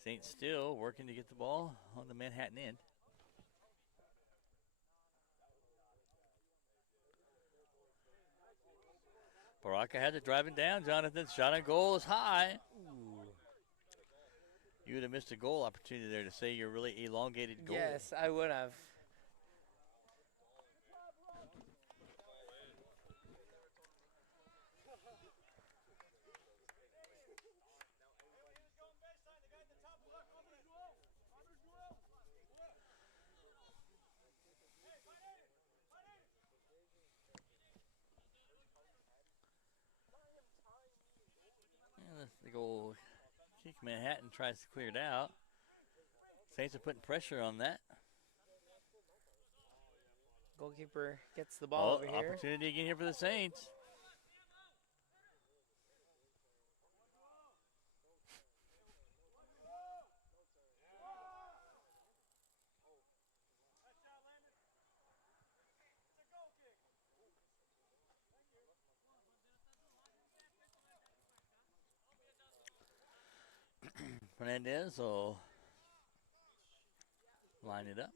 Saints still working to get the ball on the Manhattan end. Baraka had it driving down. Jonathan's shot on goal is high. Ooh. You would have missed a goal opportunity there to say your really elongated goal. Yes, I would have. The goal kick. Manhattan tries to clear it out. Saints are putting pressure on that. Goalkeeper gets the ball over here. Opportunity again here for the Saints. Fernandez will line it up.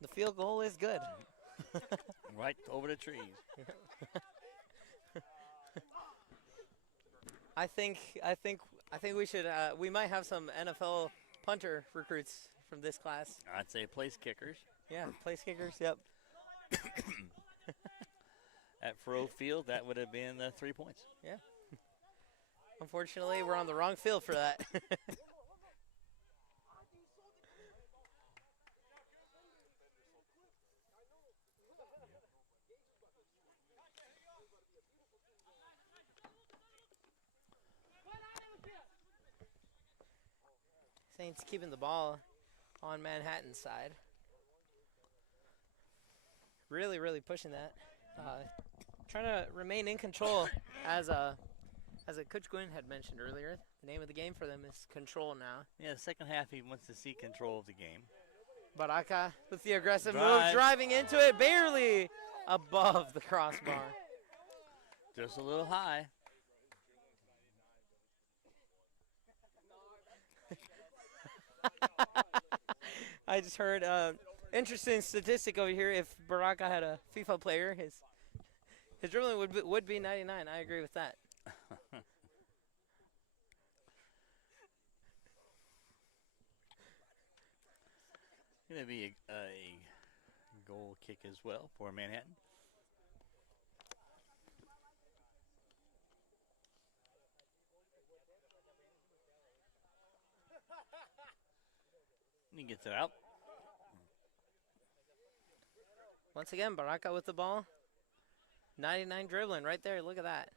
The field goal is good. Right over the trees. I think we should we might have some NFL punter recruits from this class. I'd say place kickers. Yeah, place kickers. Yep. At Furrow Field, that would have been 3 points. Yeah. Unfortunately, we're on the wrong field for that. Saints keeping the ball on Manhattan's side. Really, really pushing that. Trying to remain in control as Coach Gwynn had mentioned earlier. The name of the game for them is control now. Yeah, the second half he wants to see control of the game. Baraka with the aggressive move, driving into it, barely above the crossbar. Just a little high. I just heard interesting statistic over here. If Baraka had a FIFA player, his dribbling would be 99. I agree with that. Going to be a goal kick as well for Manhattan. He gets it out. Once again, Baraka with the ball. 99 dribbling right there. Look at that.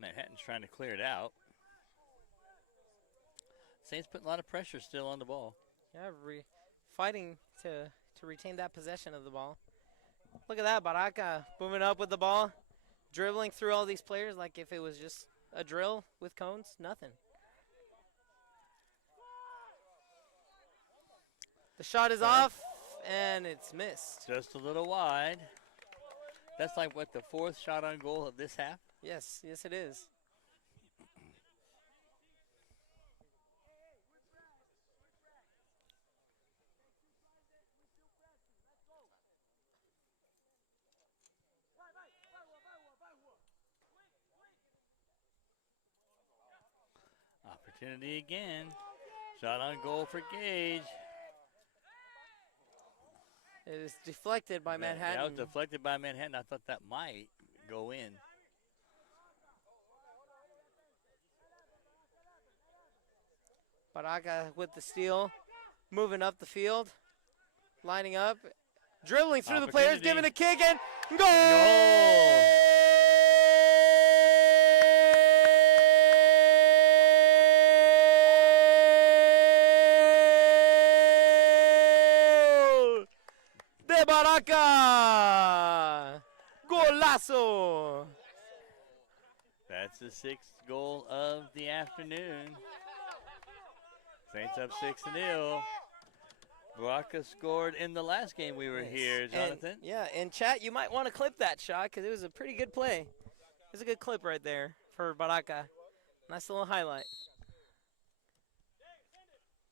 Manhattan's trying to clear it out. Saints putting a lot of pressure still on the ball. Yeah, fighting to retain that possession of the ball. Look at that, Baraka moving up with the ball, dribbling through all these players like if it was just a drill with cones. Nothing. The shot is off, and it's missed. Just a little wide. That's like, what, the fourth shot on goal of this half? Yes, yes it is. Opportunity again. Shot on goal for Gage. It is deflected by Manhattan. That was deflected by Manhattan. I thought that might go in. Baraka with the steal, moving up the field, lining up, dribbling through the players, giving a kick, and goal! De Baraka! Golazo! That's the sixth goal of the afternoon. Saints up 6-0. Baraka scored in the last game we were here, Jonathan. And chat, you might want to clip that shot because it was a pretty good play. It was a good clip right there for Baraka. Nice little highlight.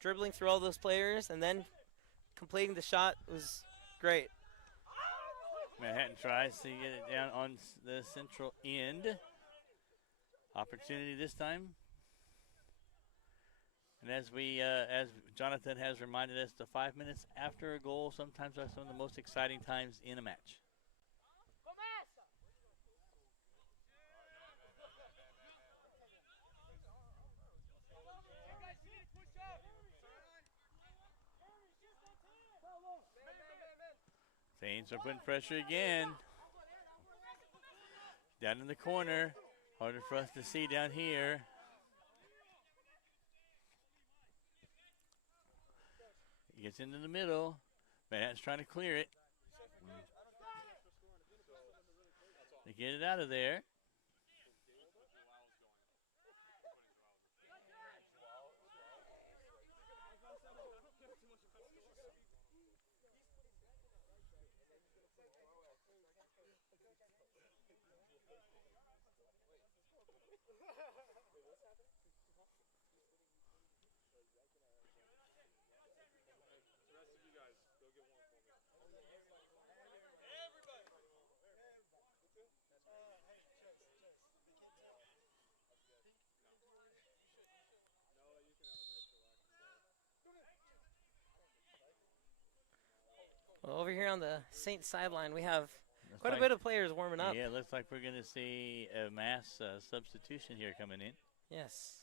Dribbling through all those players and then completing the shot was great. Manhattan tries to get it down on the central end. Opportunity this time. And as Jonathan has reminded us, the 5 minutes after a goal sometimes are some of the most exciting times in a match. Saints are putting pressure again. Down in the corner. Harder for us to see down here. He gets into the middle. Manhattan's trying to clear it. They get it out of there. Well, over here on the Saints sideline, we have quite a bit of players warming up. Yeah, it looks like we're going to see a mass substitution here coming in. Yes.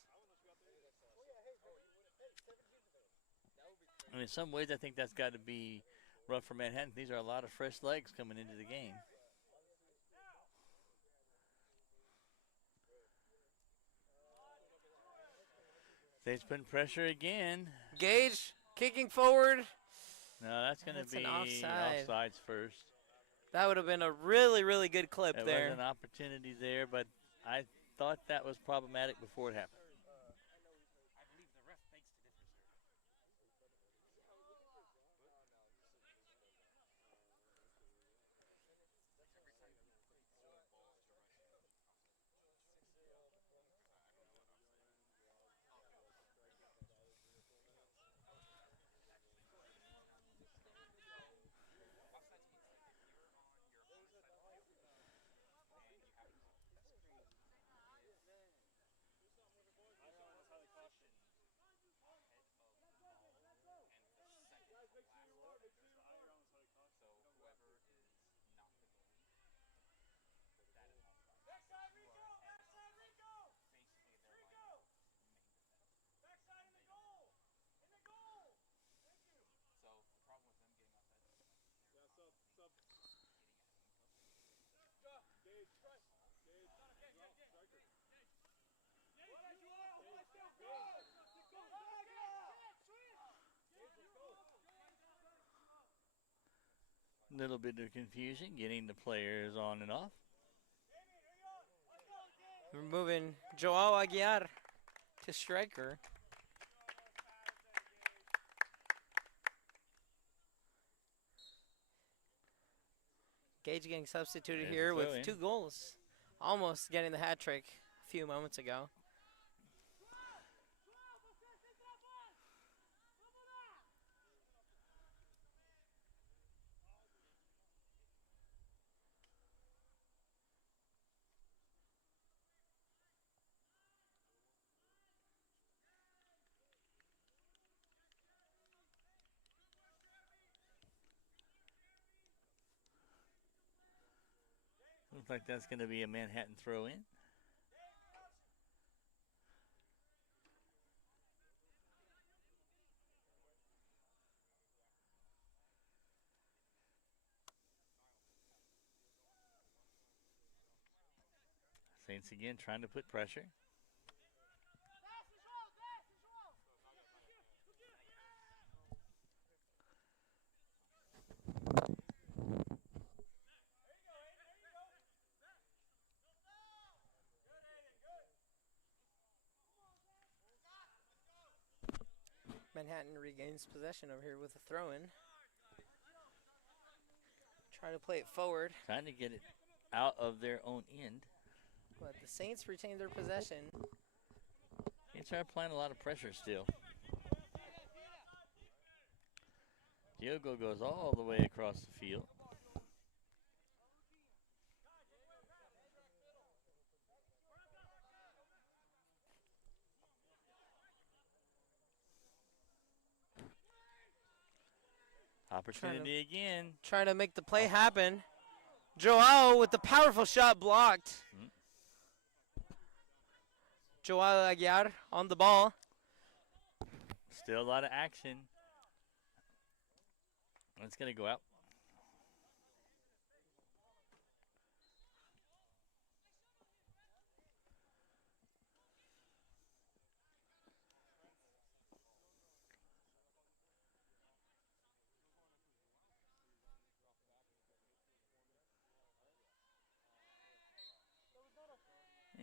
And in some ways, I think that's got to be rough for Manhattan. These are a lot of fresh legs coming into the game. Saints putting pressure again. Gage kicking forward. No, that's going to be offsides first. That would have been a really, really good clip there. There was an opportunity there, but I thought that was problematic before it happened. Little bit of confusion getting the players on and off. We're moving Joao Aguiar to striker. Gage getting substituted There's here the with throw-in. 2 goals. Almost getting the hat trick a few moments ago. Looks like that's going to be a Manhattan throw-in. Saints again trying to put pressure. Manhattan regains possession over here with a throw-in. Try to play it forward, Trying to get it out of their own end. but the Saints retain their possession. Saints are applying a lot of pressure still. Diogo goes all the way across the field. Opportunity again. Trying to make the play happen. Joao with the powerful shot blocked. Mhm. Joao Aguiar on the ball. Still a lot of action. It's going to go out.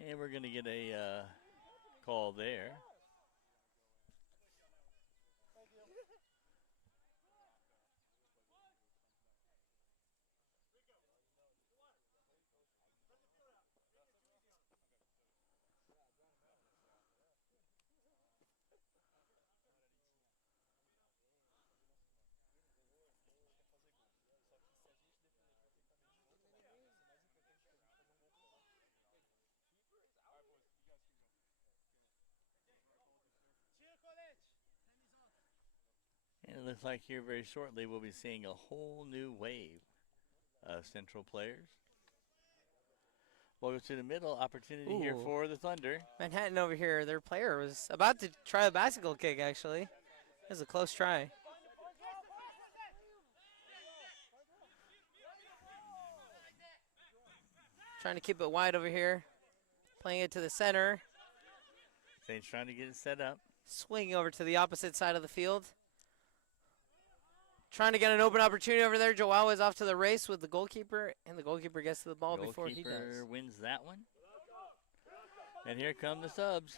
And we're going to get a call there. And it looks like here very shortly we'll be seeing a whole new wave of Central players. We'll go to the middle. Opportunity here Ooh. for the Thunder. Manhattan over here, their player was about to try a bicycle kick, actually. It was a close try. Trying to keep it wide over here. Playing it to the center. Saints trying to get it set up. Swinging over to the opposite side of the field. Trying to get an open opportunity over there. Joao is off to the race with the goalkeeper, and the goalkeeper gets to the ball before he does. Goalkeeper wins that one. And here come the subs.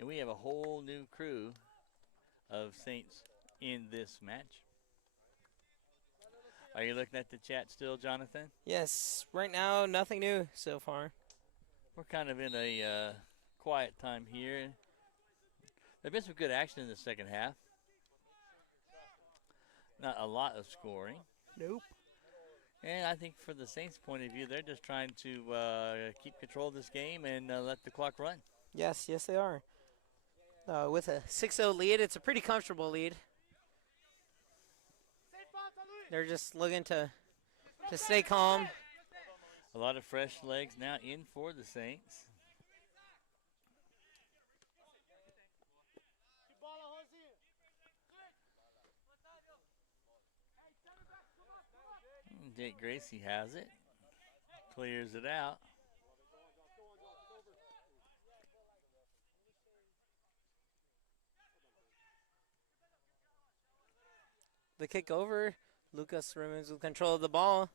And we have a whole new crew of Saints in this match. Are you looking at the chat still, Jonathan? Yes, right now, nothing new so far. We're kind of in a quiet time here. There's been some good action in the second half. Not a lot of scoring. Nope. And I think for the Saints' point of view, they're just trying to keep control of this game and let the clock run. Yes, they are. With a 6-0 lead, it's a pretty comfortable lead. They're just looking to stay calm. A lot of fresh legs now in for the Saints. Jake Gracie has it. Clears it out. The kick over. Lucas remains with control of the ball.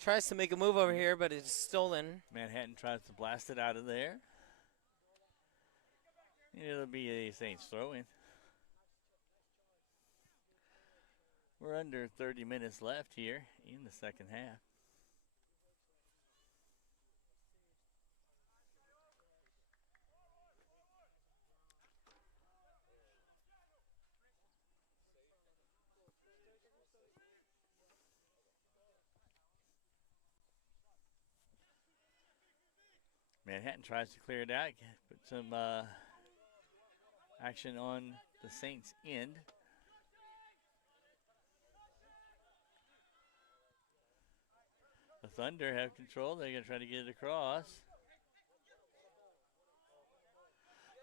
Tries to make a move over here, but it's stolen. Manhattan tries to blast it out of there. It'll be a Saints throw-in. We're under 30 minutes left here in the second half. Manhattan tries to clear it out, put some action on the Saints' end. The Thunder have control. They're going to try to get it across.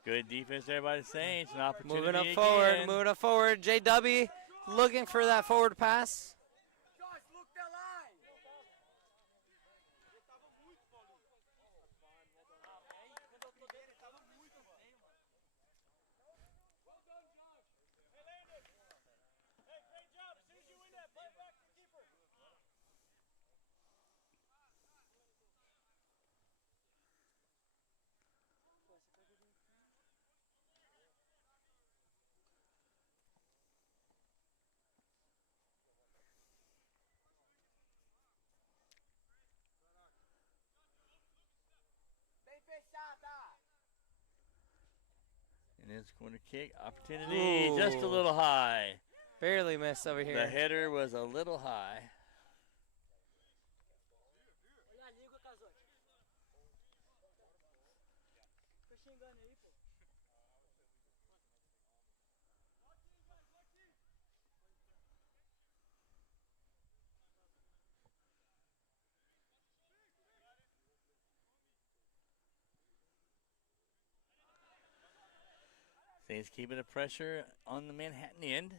Good defense there by the Saints. An opportunity Moving up again. forward, moving up forward. JW looking for that forward pass. And it's going to kick. Opportunity just a Ooh. little high. Barely missed over here. The header was a little high. Saints keeping the pressure on the Manhattan end.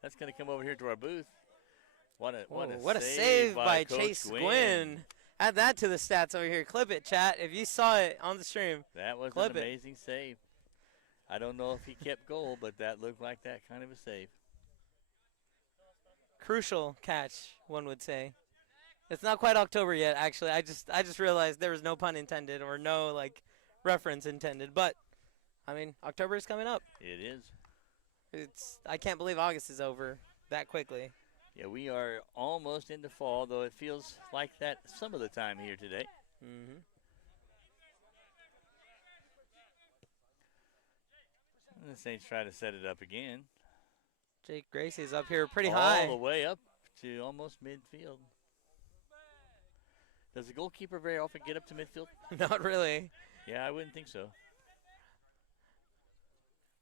That's going to come over here to our booth. What a save by Coach Chase Gwynn. Gwynn. Add that to the stats over here. Clip it, chat. If you saw it on the stream. That was Clip an it. amazing save. I don't know if he kept goal, but that looked like that kind of a save. Crucial catch, one would say. It's not quite October yet, actually. I just realized there was no pun intended or no like reference intended. But I mean, October is coming up. It is. I can't believe August is over that quickly. Yeah, we are almost into fall, though it feels like that some of the time here today. Mm-hmm. And the Saints try to set it up again. Jake Gracie's up here pretty all high. the way up to almost midfield. Does the goalkeeper very often get up to midfield? Not really. Yeah, I wouldn't think so.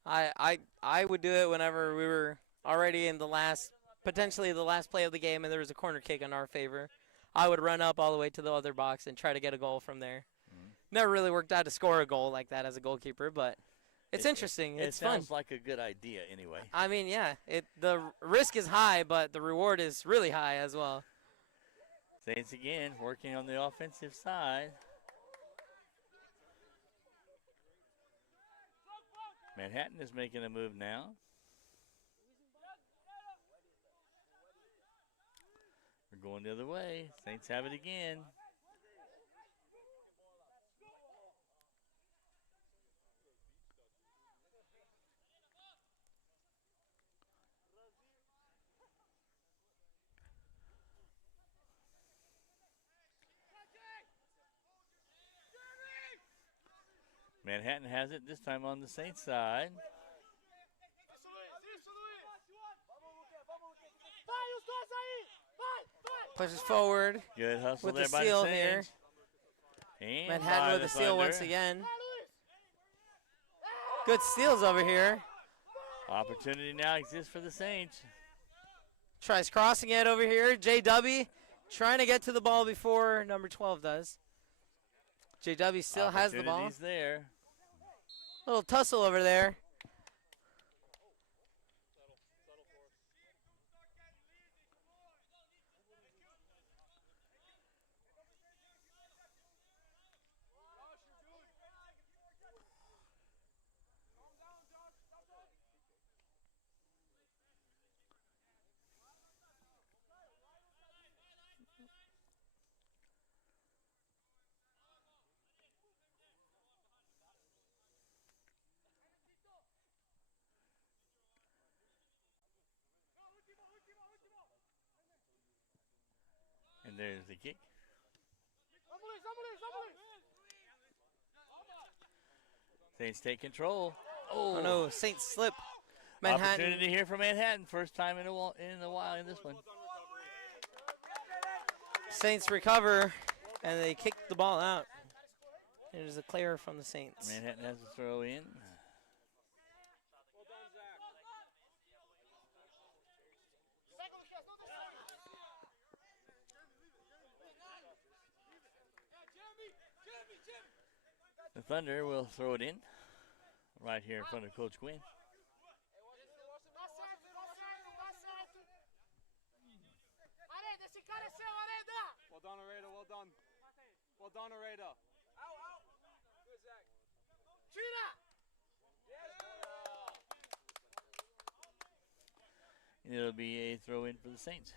I would do it whenever we were already in potentially the last play of the game and there was a corner kick in our favor. I would run up all the way to the other box and try to get a goal from there. Mm-hmm. Never really worked out to score a goal like that as a goalkeeper, but it's interesting. It's fun. It sounds like a good idea anyway. I mean, yeah, the risk is high, but the reward is really high as well. Saints again working on the offensive side. Manhattan is making a move now. We're going the other way. Saints have it again. Manhattan has it this time on the Saints side. Pushes forward. Good hustle with there the by seal the here. Saints. And Manhattan by with the a steal once Thunder. again. Good steals over here. Opportunity now exists for the Saints. Tries crossing it over here. JW trying to get to the ball before number 12 does. JW still has the ball. Opportunities there. Little tussle over there. And there's the kick. Saints take control. Oh no, Saints slip. Manhattan. Opportunity here for Manhattan. First time in a while in this one. Saints recover, and they kick the ball out. It is a clear from the Saints. Manhattan has to throw in. The Thunder will throw it in right here in front of Coach Quinn. Well done, Areda. Well done. Well done, Areda. And it'll be a throw in for the Saints.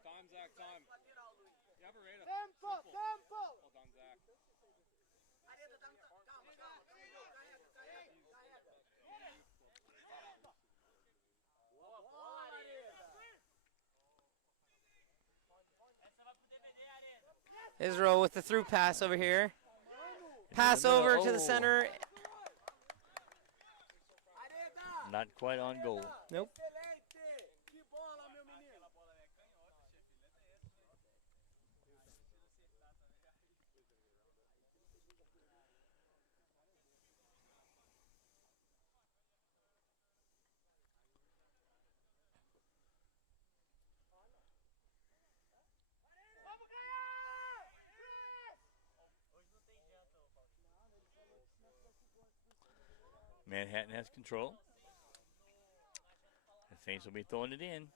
Time, Zach, time. You have Areda. Tempo. Well done, Zach. Israel with the through pass over here. Pass middle. over to the Oh. center. Not quite on goal. Nope. Manhattan has control. The Saints will be throwing it in.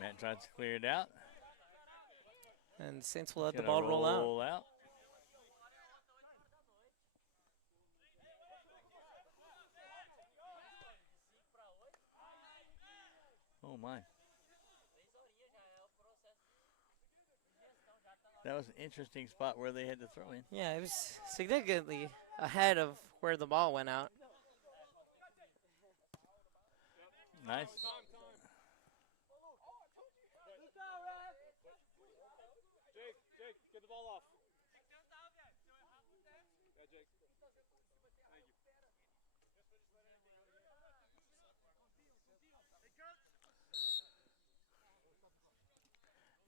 Matt tries to clear it out. And Saints will let the Gonna ball roll out. roll out. Oh my. That was an interesting spot where they had to throw in. Yeah, it was significantly ahead of where the ball went out. Nice. Jake, get the ball off. Yeah, Jake. Thank you.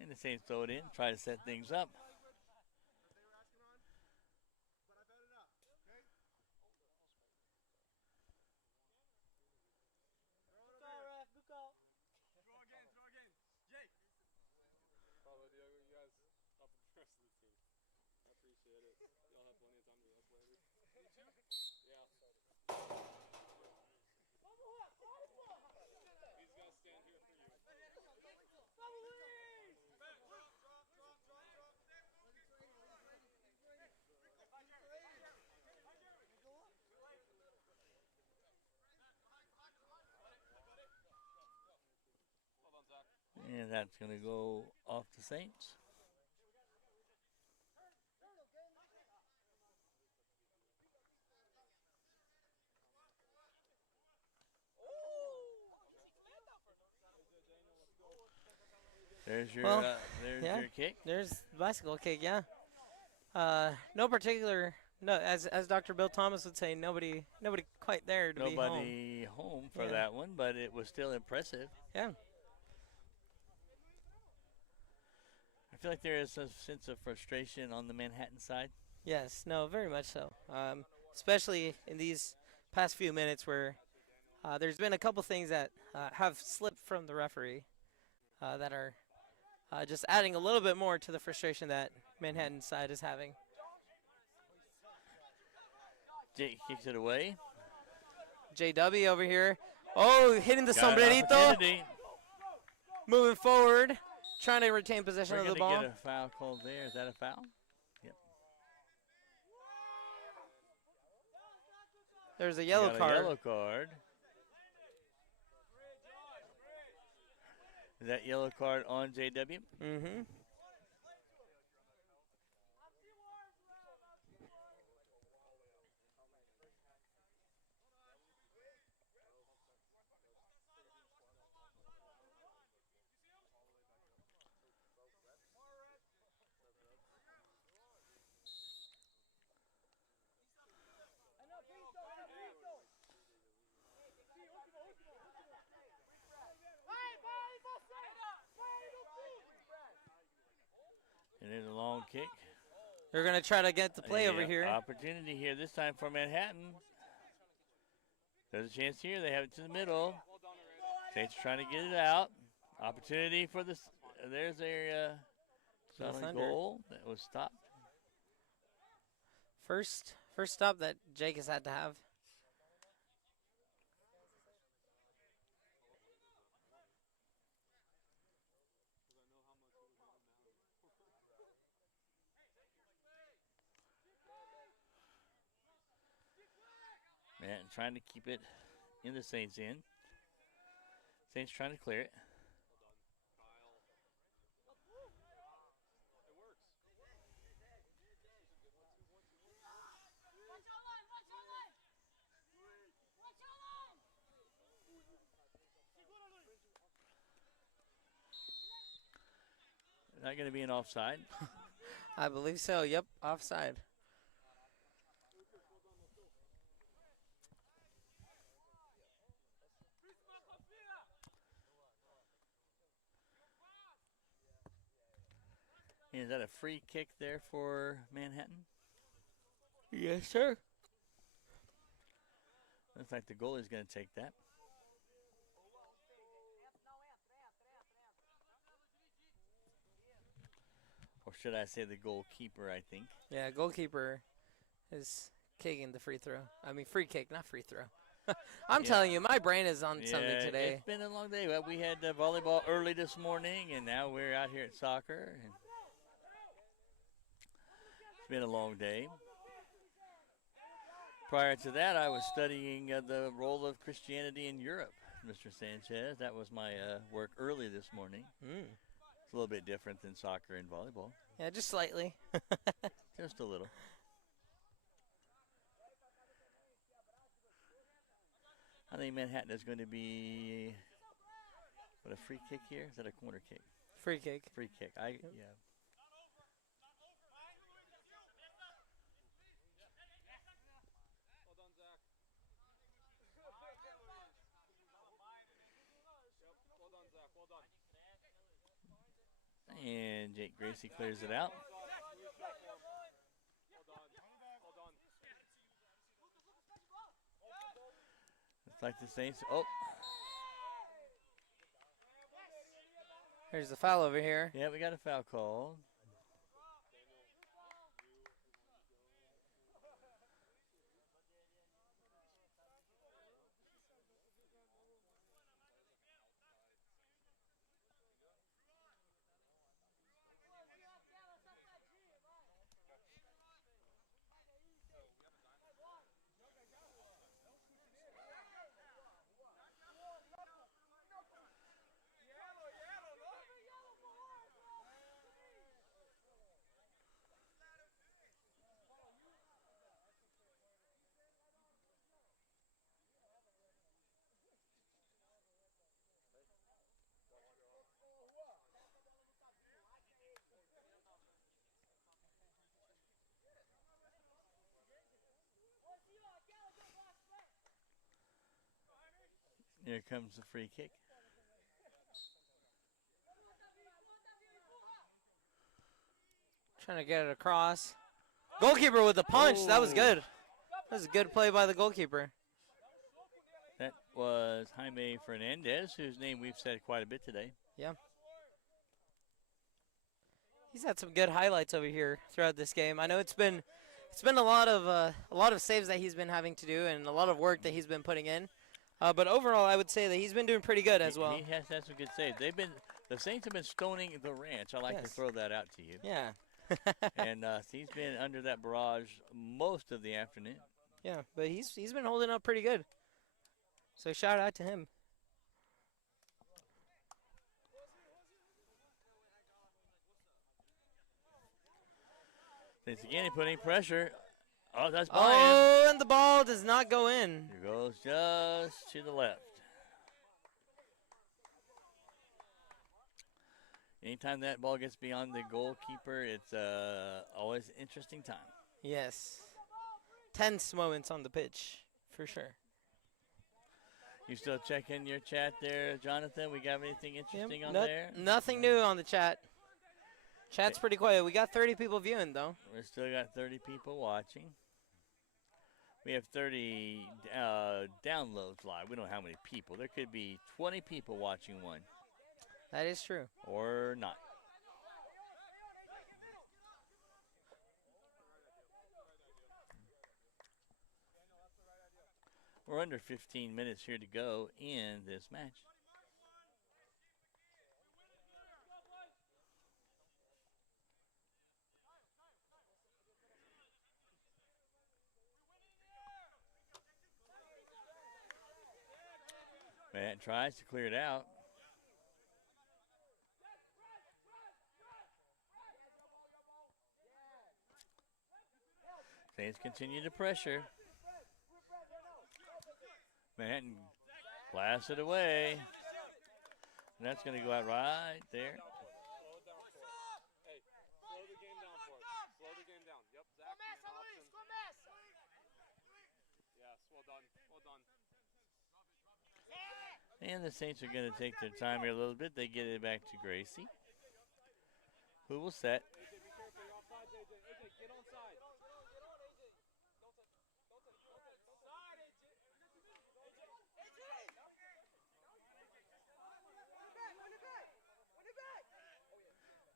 And the Saints throw it in, try to set things up. And that's going to go off the Saints. There's your Well, there's yeah. your kick. There's the bicycle kick, yeah. No particular, no, as Dr. Bill Thomas would say, nobody quite there to be home. Nobody home for Yeah. that one, but it was still impressive. Yeah. I feel like there is a sense of frustration on the Manhattan side. Yes, no, very much so. Especially in these past few minutes where there's been a couple things that have slipped from the referee that are just adding a little bit more to the frustration that Manhattan side is having. Jake kicks it away. JW over here. Oh, hitting the Got an sombrerito. opportunity. Moving forward, trying to retain possession We're of the going to ball. get a foul called there. Is that a foul? Yep. There's a We yellow got card. A yellow card. Is that yellow card on JW? Mm-hmm. And there's a long kick. They're going to try to get the play over Yep, here. Opportunity here this time for Manhattan. There's a chance here. They have it to the middle. Saints trying to get it out. Opportunity for this. There's a shot on Thunder. goal that was stopped. First stop that Jake has had to have. Manhattan trying to keep it in the Saints' end. Saints trying to clear it. Not going to be an offside. I believe so. Yep, offside. And is that a free kick there for Manhattan? Yes, sir. Looks like the goalie's going to take that. Or should I say the goalkeeper, I think. Yeah, goalkeeper is kicking the free throw. I mean, free kick, not free throw. I'm Yeah. telling you, my brain is on something Yeah, today. It's been a long day. Well, we had volleyball early this morning, and now we're out here at soccer. And it's been a long day. Prior to that, I was studying the role of Christianity in Europe, Mr. Sanchez. That was my work early this morning. It's a little bit different than soccer and volleyball. Yeah, just slightly. Just a little. I think Manhattan is going to be, what, a free kick here? Is that a corner kick? Free kick. Free kick. Yeah. And Jake Gracie clears it out. It's like the Saints. Oh, There's the foul over here. yeah, we got a foul called. Here comes the free kick. Trying to get it across. Goalkeeper with the punch. That was Oh. good. That was a good play by the goalkeeper. That was Jaime Fernandez, whose name we've said quite a bit today. Yeah. He's had some good highlights over here throughout this game. I know it's been a lot of saves that he's been having to do and a lot of work that he's been putting in. But overall, I would say that he's been doing pretty good as well. He has had some good saves. The Saints have been stoning the ranch. I like to Yes. throw that out to you. Yeah. And he's been under that barrage most of the afternoon. Yeah, but he's been holding up pretty good. So shout out to him. Saints again putting pressure. Oh, that's Brian. Oh, and the ball does not go in. It goes just to the left. Anytime that ball gets beyond the goalkeeper, it's always an interesting time. Yes. Tense moments on the pitch, for sure. You still checking your chat there, Jonathan? We got anything interesting on Not- there? Nothing new on the chat. Chat's pretty quiet. We got 30 people viewing, though. We still got 30 people watching. We have 30 downloads live. We don't know how many people. There could be 20 people watching one That is true. or not. We're under 15 minutes here to go in this match. Matt tries to clear it out. Saints continue to pressure. Manhattan blasts it away. And that's going to go out right there. Slow it down for us. Hey, slow the game down for us. Slow the game down. Yep, Zach. Yes, well done. Well done. And the Saints are going to take their time here a little bit. They get it back to Gracie, who will set. AJ, be careful. You're offside, AJ. AJ, get on side.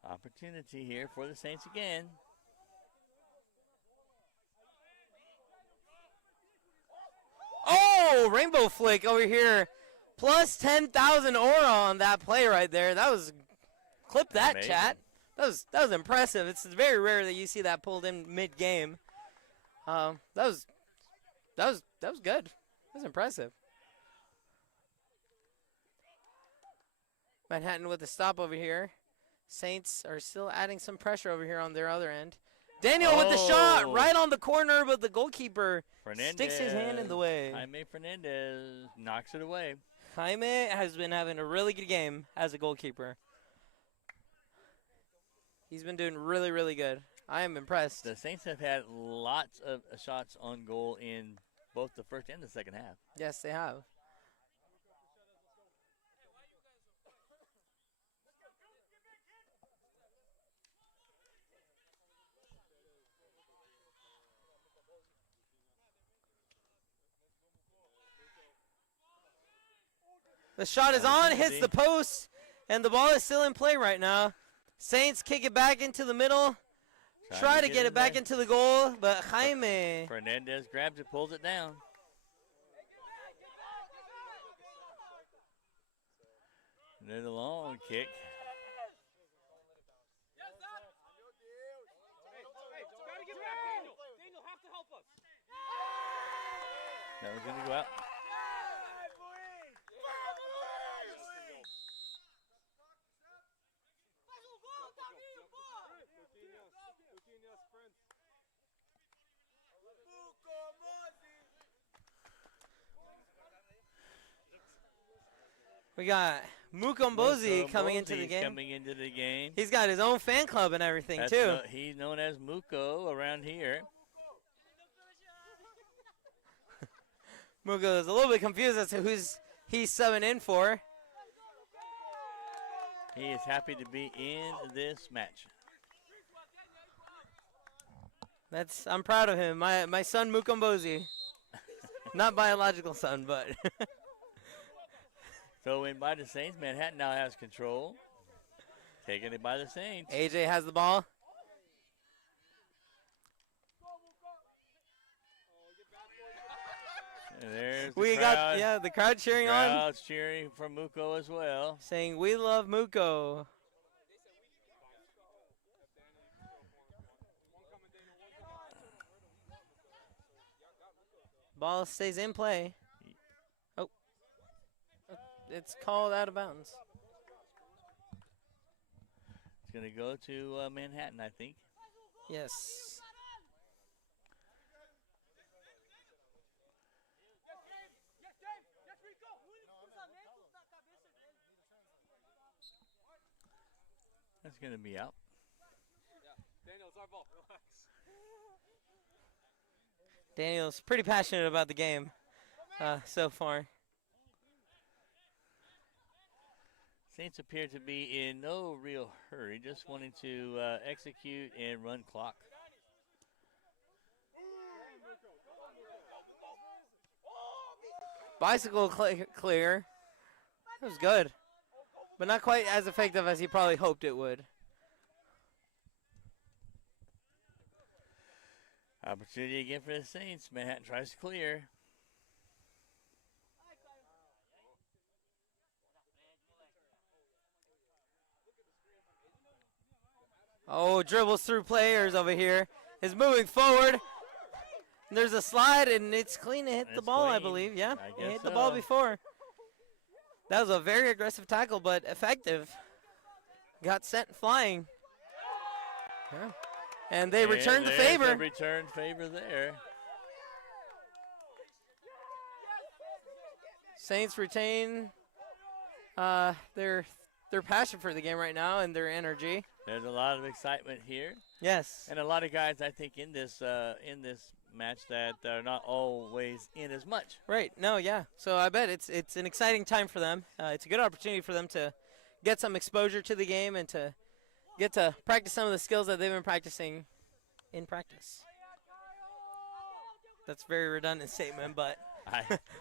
Opportunity here for the Saints again. Oh, rainbow flick over here. Plus 10,000 aura on that play right there. That was, clip that, Amazing. chat. That was impressive. It's very rare that you see that pulled in mid-game. That was good. That was impressive. Manhattan with the stop over here. Saints are still adding some pressure over here on their other end. Daniel with the shot Oh. right on the corner, but the goalkeeper Fernandez. sticks his hand in the way. Jaime Fernandez knocks it away. Jaime has been having a really good game as a goalkeeper. He's been doing really, really good. I am impressed. The Saints have had lots of shots on goal in both the first and the second half. Yes, they have. The shot is on, hits the post, and the ball is still in play right now. Saints kick it back into the middle. Try to get it back into the goal, but Jaime. Fernandez grabs it, pulls it down. And there's a long kick. Gotta get back, Daniel. Daniel, have to help us. That was going to go out. We got Mukombozi coming into the Mukombozi's game. coming into the game. He's got his own fan club and everything, That's too. He's known as Muko around here. Muko is a little bit confused as to who's he's subbing in for. He is happy to be in this match. I'm proud of him. My son Mukombozi. Not biological son, but Throw in by the Saints. Manhattan now has control. Taking it by the Saints. AJ has the ball. And there's the We crowd. got the crowd cheering on, Crowd's cheering for Muko as well. saying we love Muko. Ball stays in play. Oh, it's called out of bounds. It's going to go to Manhattan, I think. Yes. That's going to be out. Daniel, it's our ball. Relax. Daniel's pretty passionate about the game so far. Saints appear to be in no real hurry, just wanting to execute and run clock. Bicycle clear. That was good, but not quite as effective as he probably hoped it would. Opportunity again for the Saints. Manhattan tries to clear. Oh, dribbles through players over here. Is moving forward. There's a slide, and it's clean. It hit the It's ball, I clean. believe. Yeah, I it guess hit the ball so. before. That was a very aggressive tackle, but effective. Got sent flying. Yeah. And they returned the there's favor. A return favor there. Saints retain their passion for the game right now and their energy. There's a lot of excitement here, Yes. and a lot of guys I think in this match that are not always in as much. Right. No, yeah. So I bet it's an exciting time for them. It's a good opportunity for them to get some exposure to the game and to get to practice some of the skills that they've been practicing in practice. That's a very redundant statement, but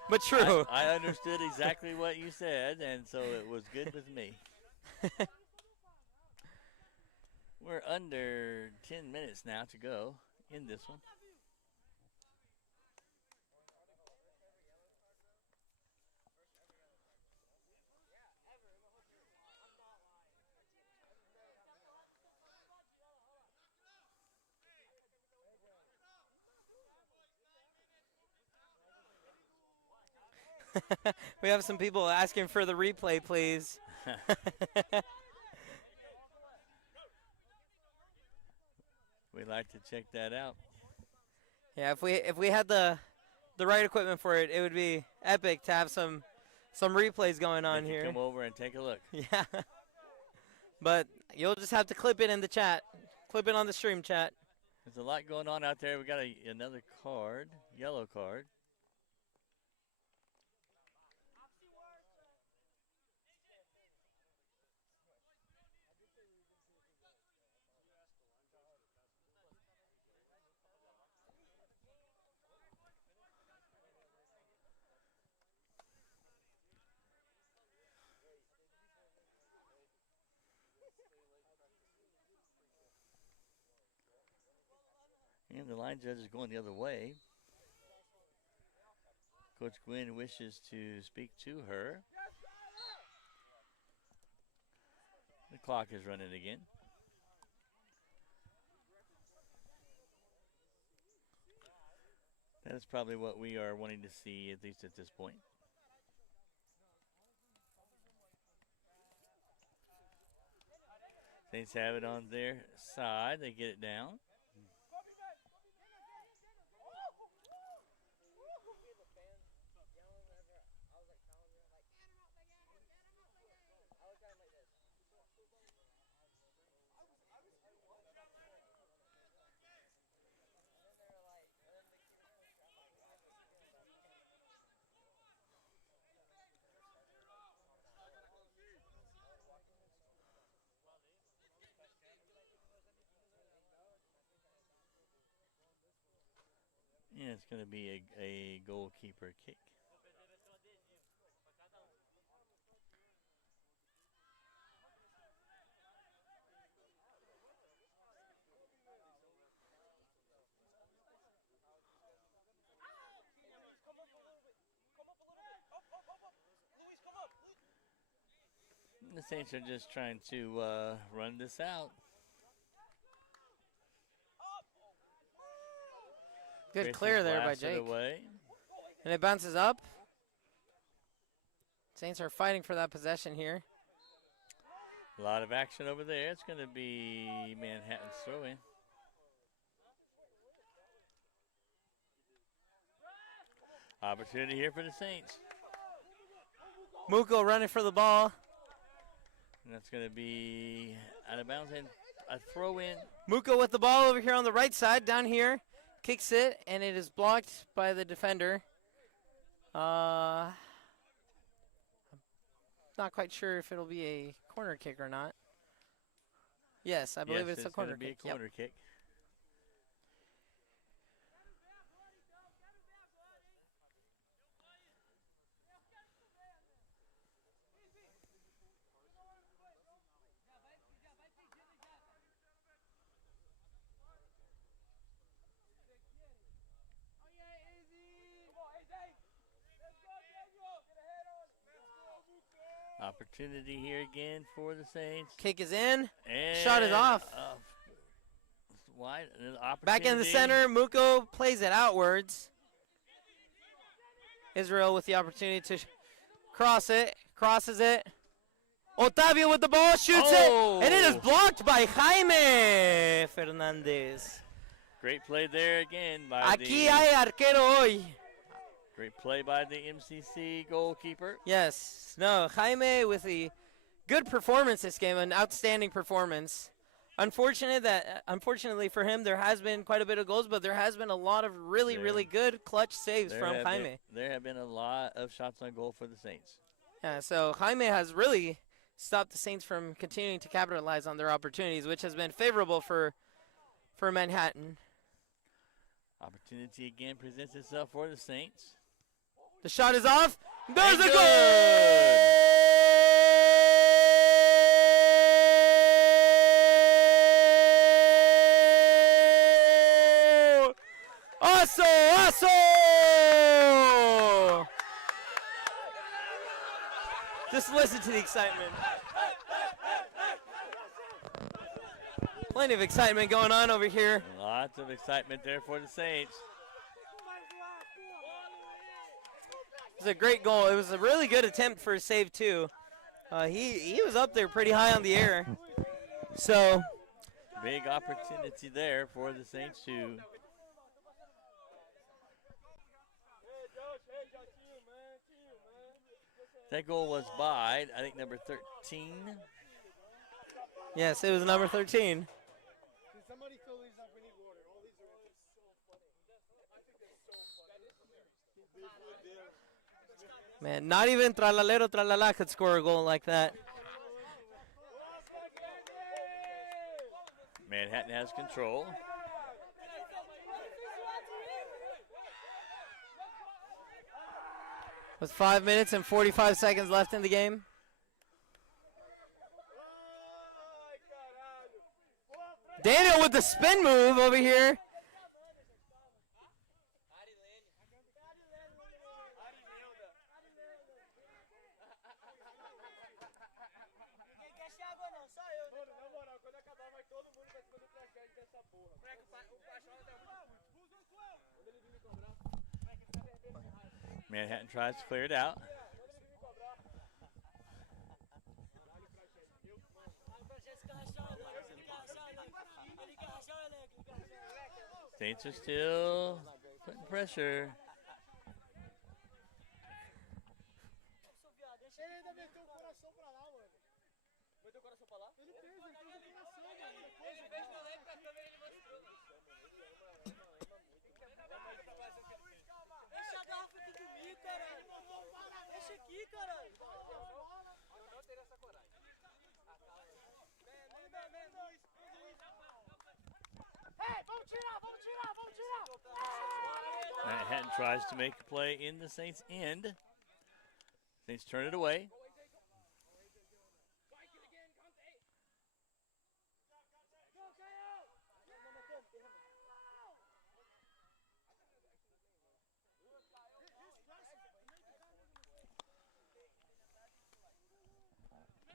but true. I understood exactly what you said, and so it was good with me. We're under 10 minutes now to go in this one. We have some people asking for the replay, please. We'd like to check that out. Yeah, if we had the right equipment for it, it would be epic to have some replays going on They can here. Come over and take a look. Yeah. But you'll just have to clip it in the chat. Clip it on the stream chat. There's a lot going on out there. We got another card, yellow card. And the line judge is going the other way. Coach Gwynn wishes to speak to her. The clock is running again. That is probably what we are wanting to see, at least at this point. Saints have it on their side. They get it down. And it's going to be a goalkeeper kick. The Saints are just trying to run this out. Good Grayson clear there by blasts it Jake. away. And it bounces up. Saints are fighting for that possession here. A lot of action over there. It's going to be Manhattan's throw in. Opportunity here for the Saints. Muko running for the ball. And that's going to be out of bounds and a throw in. Muko with the ball over here on the right side, down here. Kicks it, and it is blocked by the defender. Not quite sure if it'll be a corner kick or not. Yes, I believe it's a corner kick. kick. Be a corner kick. Opportunity here again for the Saints. Kick is in. And Shot is off. Wide. Back in the center. Muko plays it outwards. Israel with the opportunity to cross it. Crosses it. Otavio with the ball. Shoots it. And it is blocked by Jaime Fernandez. Great play there again by Aquí hay arquero hoy. Great play by the MCC goalkeeper. Yes. No, Jaime with a good performance this game, an outstanding performance. Unfortunately for him, there has been quite a bit of goals, but there has been a lot of really good clutch saves from Jaime. There have been a lot of shots on goal for the Saints. Yeah, so Jaime has really stopped the Saints from continuing to capitalize on their opportunities, which has been favorable for Manhattan. Opportunity again presents itself for the Saints. The shot is off. There's a goal! Aso! Just listen to the excitement. Plenty of excitement going on over here. Lots of excitement there for the Saints. It was a great goal. It was a really good attempt for a save, too. He was up there pretty high on the air. So, big opportunity there for the Saints to that goal was by, I think, number 13. yes, it was number 13. Somebody fill these up. We need water. All these are so funny. Man, not even Tralalero Tralala could score a goal like that. Manhattan has control. With 5 minutes and 45 seconds left in the game. Daniel with the spin move over here. Manhattan tries to clear it out. Saints are still putting pressure. Ele ainda meteu o coração pra lá, mano. Meteu o coração pra lá? Ele fez o coração, mano. Ele fez no lembro pra câmera, ele mostrou. Deixa a garrafa aqui comigo, caralho. Deixa aqui, caralho. Eu não teria essa coragem. Ei, vamos tirar! Manhattan tries to make a play in the Saints' end. Saints turn it away.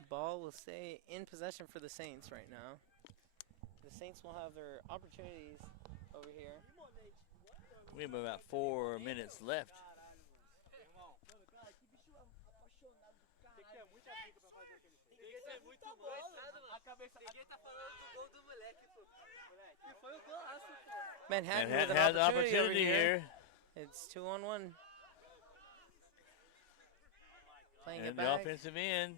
Ball will stay in possession for the Saints right now. The Saints will have their opportunities over here. We have about 4 minutes left. Manhattan Manhattan with has an opportunity over here. here. It's 2-on-1. Playing it And the back. offensive end.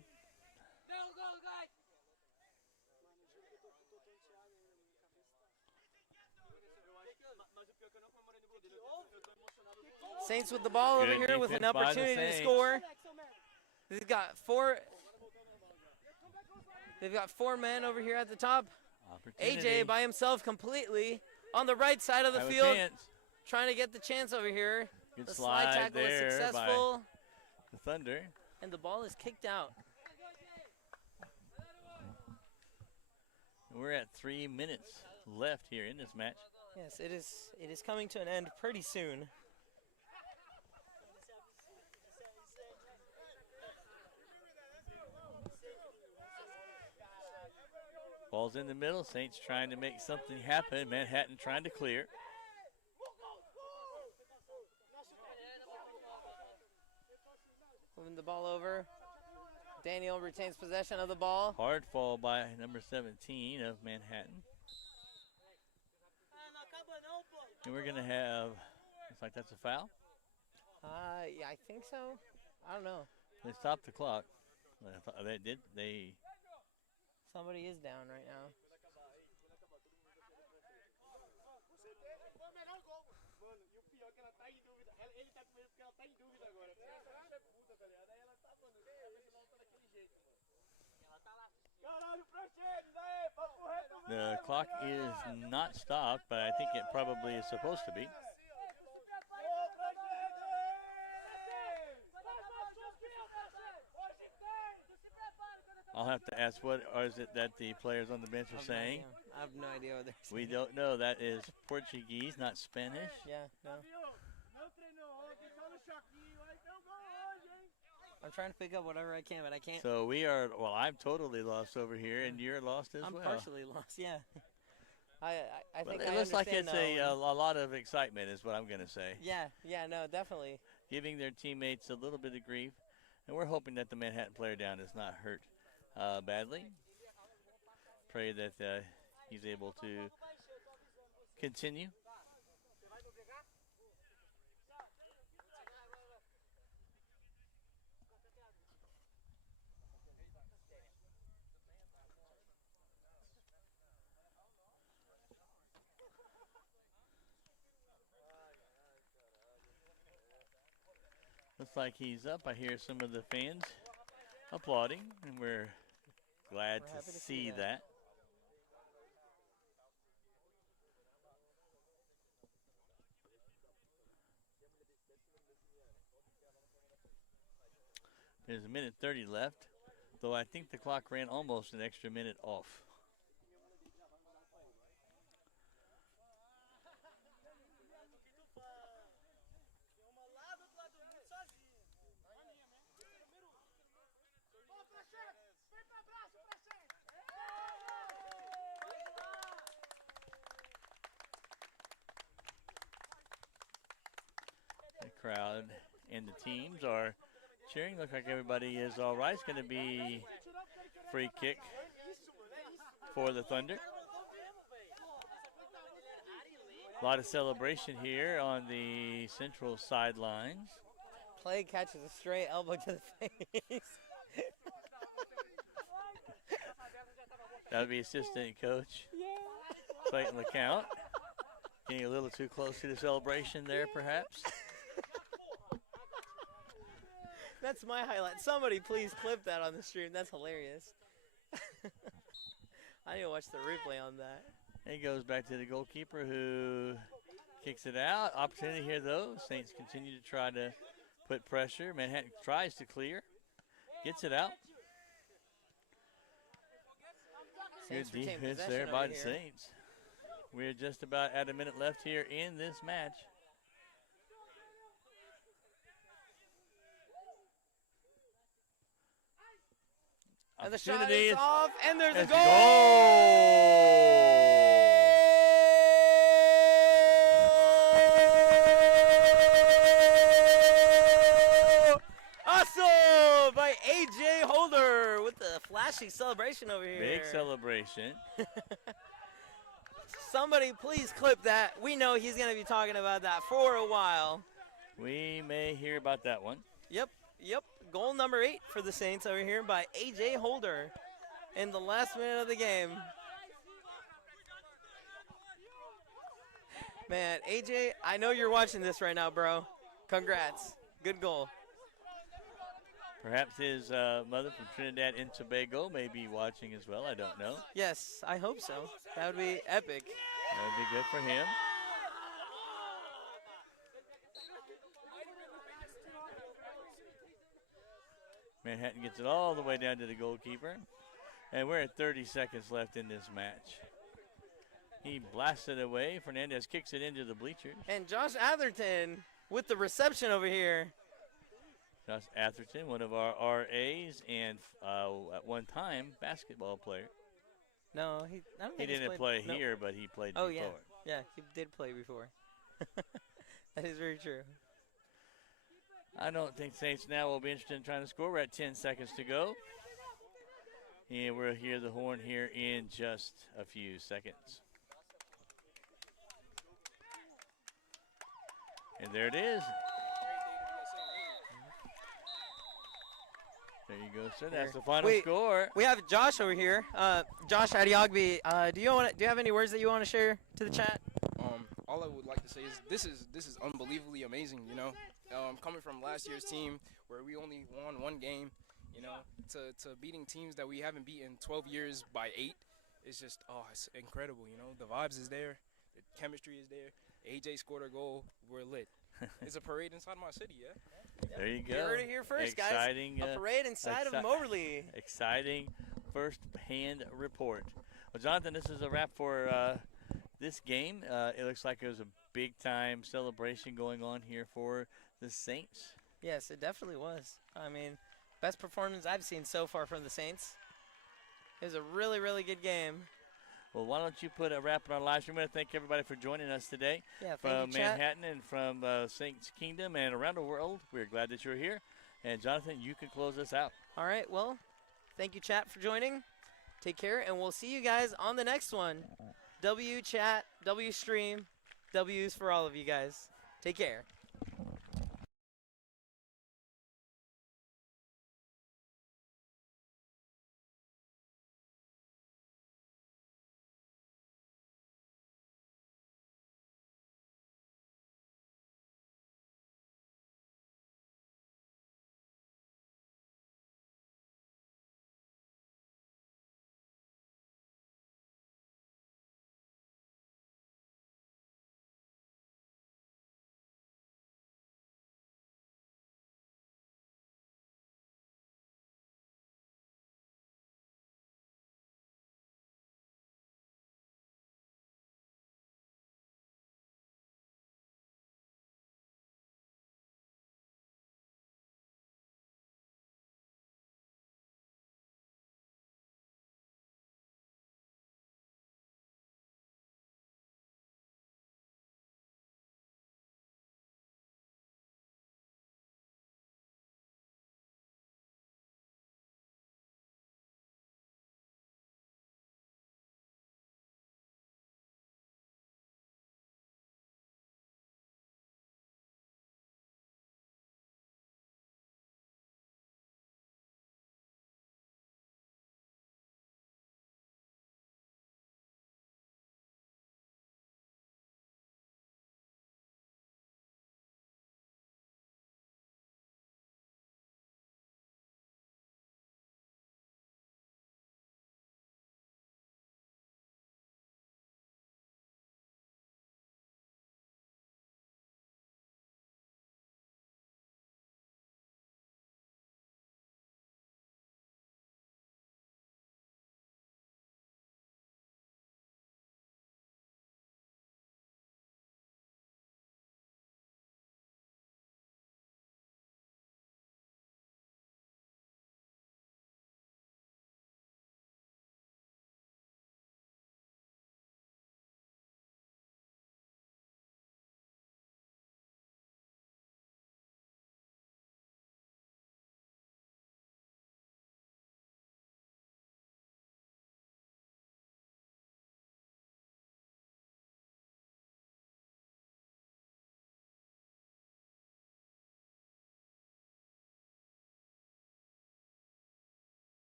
Saints with the ball over Good here with an defense by the opportunity to Saints. score. They've got four men over here at the top. Opportunity. AJ by himself completely on the right side of the Have a field, chance. trying to get the chance over here. Good The slide slide tackle is there successful, by the Thunder. and the ball is kicked out. We're at 3 minutes left here in this match. Yes, it is coming to an end pretty soon. Ball's in the middle. Saints trying to make something happen. Manhattan trying to clear. Moving the ball over. Daniel retains possession of the ball. Hard fall by number 17 of Manhattan. And we're going to have, looks like that's a foul. Yeah, I think so. I don't know. They stopped the clock. They did. Somebody is down right now. The clock is not stopped, but I think it probably is supposed to be. I'll have to ask what is it that the players on the bench are saying. I have no idea what they're saying. We don't know. That is Portuguese, not Spanish. Yeah, no. I'm trying to pick up whatever I can, but I can't. So we are, well, I'm totally lost over here, and you're lost as I'm well. partially lost, yeah. I think It I looks like it's understand a now. lot of excitement is what I'm going to say. Yeah, no, definitely. Giving their teammates a little bit of grief, and we're hoping that the Manhattan player down is not hurt badly. Pray that he's able to continue. Looks like he's up. I hear some of the fans applauding, and we're glad We're to happy to see see that. There's a minute 30 left, though I think the clock ran almost an extra minute off. The crowd and the teams are cheering. Looks like everybody is all right. It's going to be free kick for the Thunder. A lot of celebration here on the central sidelines. Play catches a straight elbow to the face. That would be assistant coach Clayton LeCount. Getting a little too close to the celebration there, perhaps. That's my highlight. Somebody please clip that on the stream. That's hilarious. I need to watch the replay on that. It goes back to the goalkeeper who Kicks it out. Opportunity here, though. Saints continue to try to put pressure. Manhattan tries to clear. Gets it out. Saints Good retain defense possession there over by the here. Saints. We're just about at a minute left here in this match. And the shot Opportunity is off, and there's a Let's goal! Awesome by AJ Holder with the flashy celebration over here. Big celebration. Somebody please clip that. We know he's going to be talking about that for a while. We may hear about that one. Yep. Goal number 8 for the Saints over here by AJ Holder in the last minute of the game. Man, AJ, I know you're watching this right now, bro. Congrats. Good goal. Perhaps his mother from Trinidad and Tobago may be watching as well. I don't know. Yes, I hope so. That would be epic. That would be good for him. Manhattan gets it all the way down to the goalkeeper. And we're at 30 seconds left in this match. He blasts it away. Fernandez kicks it into the bleachers. And Josh Atherton with the reception over here. Josh Atherton, one of our RAs and at one time basketball player. No, I don't He think he's didn't played. play No. here, but he played Oh, before. yeah, he did play before. That is very true. I don't think Saints now will be interested in trying to score. We're at 10 seconds to go. And we'll hear the horn here in just a few seconds. And there it is. There you go, sir. That's the final Wait. score. We have Josh over here. Josh Adiogbe, do you have any words that you want to share to the chat? All I would like to say is this is unbelievably amazing. You know, coming from last year's team where we only won one game, you know, to beating teams that we haven't beaten 12 years by 8, it's just it's incredible. You know, the vibes is there, the chemistry is there. AJ scored a goal. We're lit. It's a parade inside my city, yeah. There you go. You heard it here first, Exciting, guys. A parade inside of Moberly. Exciting first-hand report. Well, Jonathan, this is a wrap for this game. It looks like it was a big-time celebration going on here for the Saints. Yes, it definitely was. I mean, best performance I've seen so far from the Saints. It was a really, really good game. Well, why don't you put a wrap on our live stream? I want to thank everybody for joining us today. Yeah, thank from you, chat. Manhattan and from Saints Kingdom and around the world. We're glad that you're here. And, Jonathan, you can close us out. All right, well, thank you, chat, for joining. Take care, and we'll see you guys on the next one. W chat, W stream, W's for all of you guys. Take care.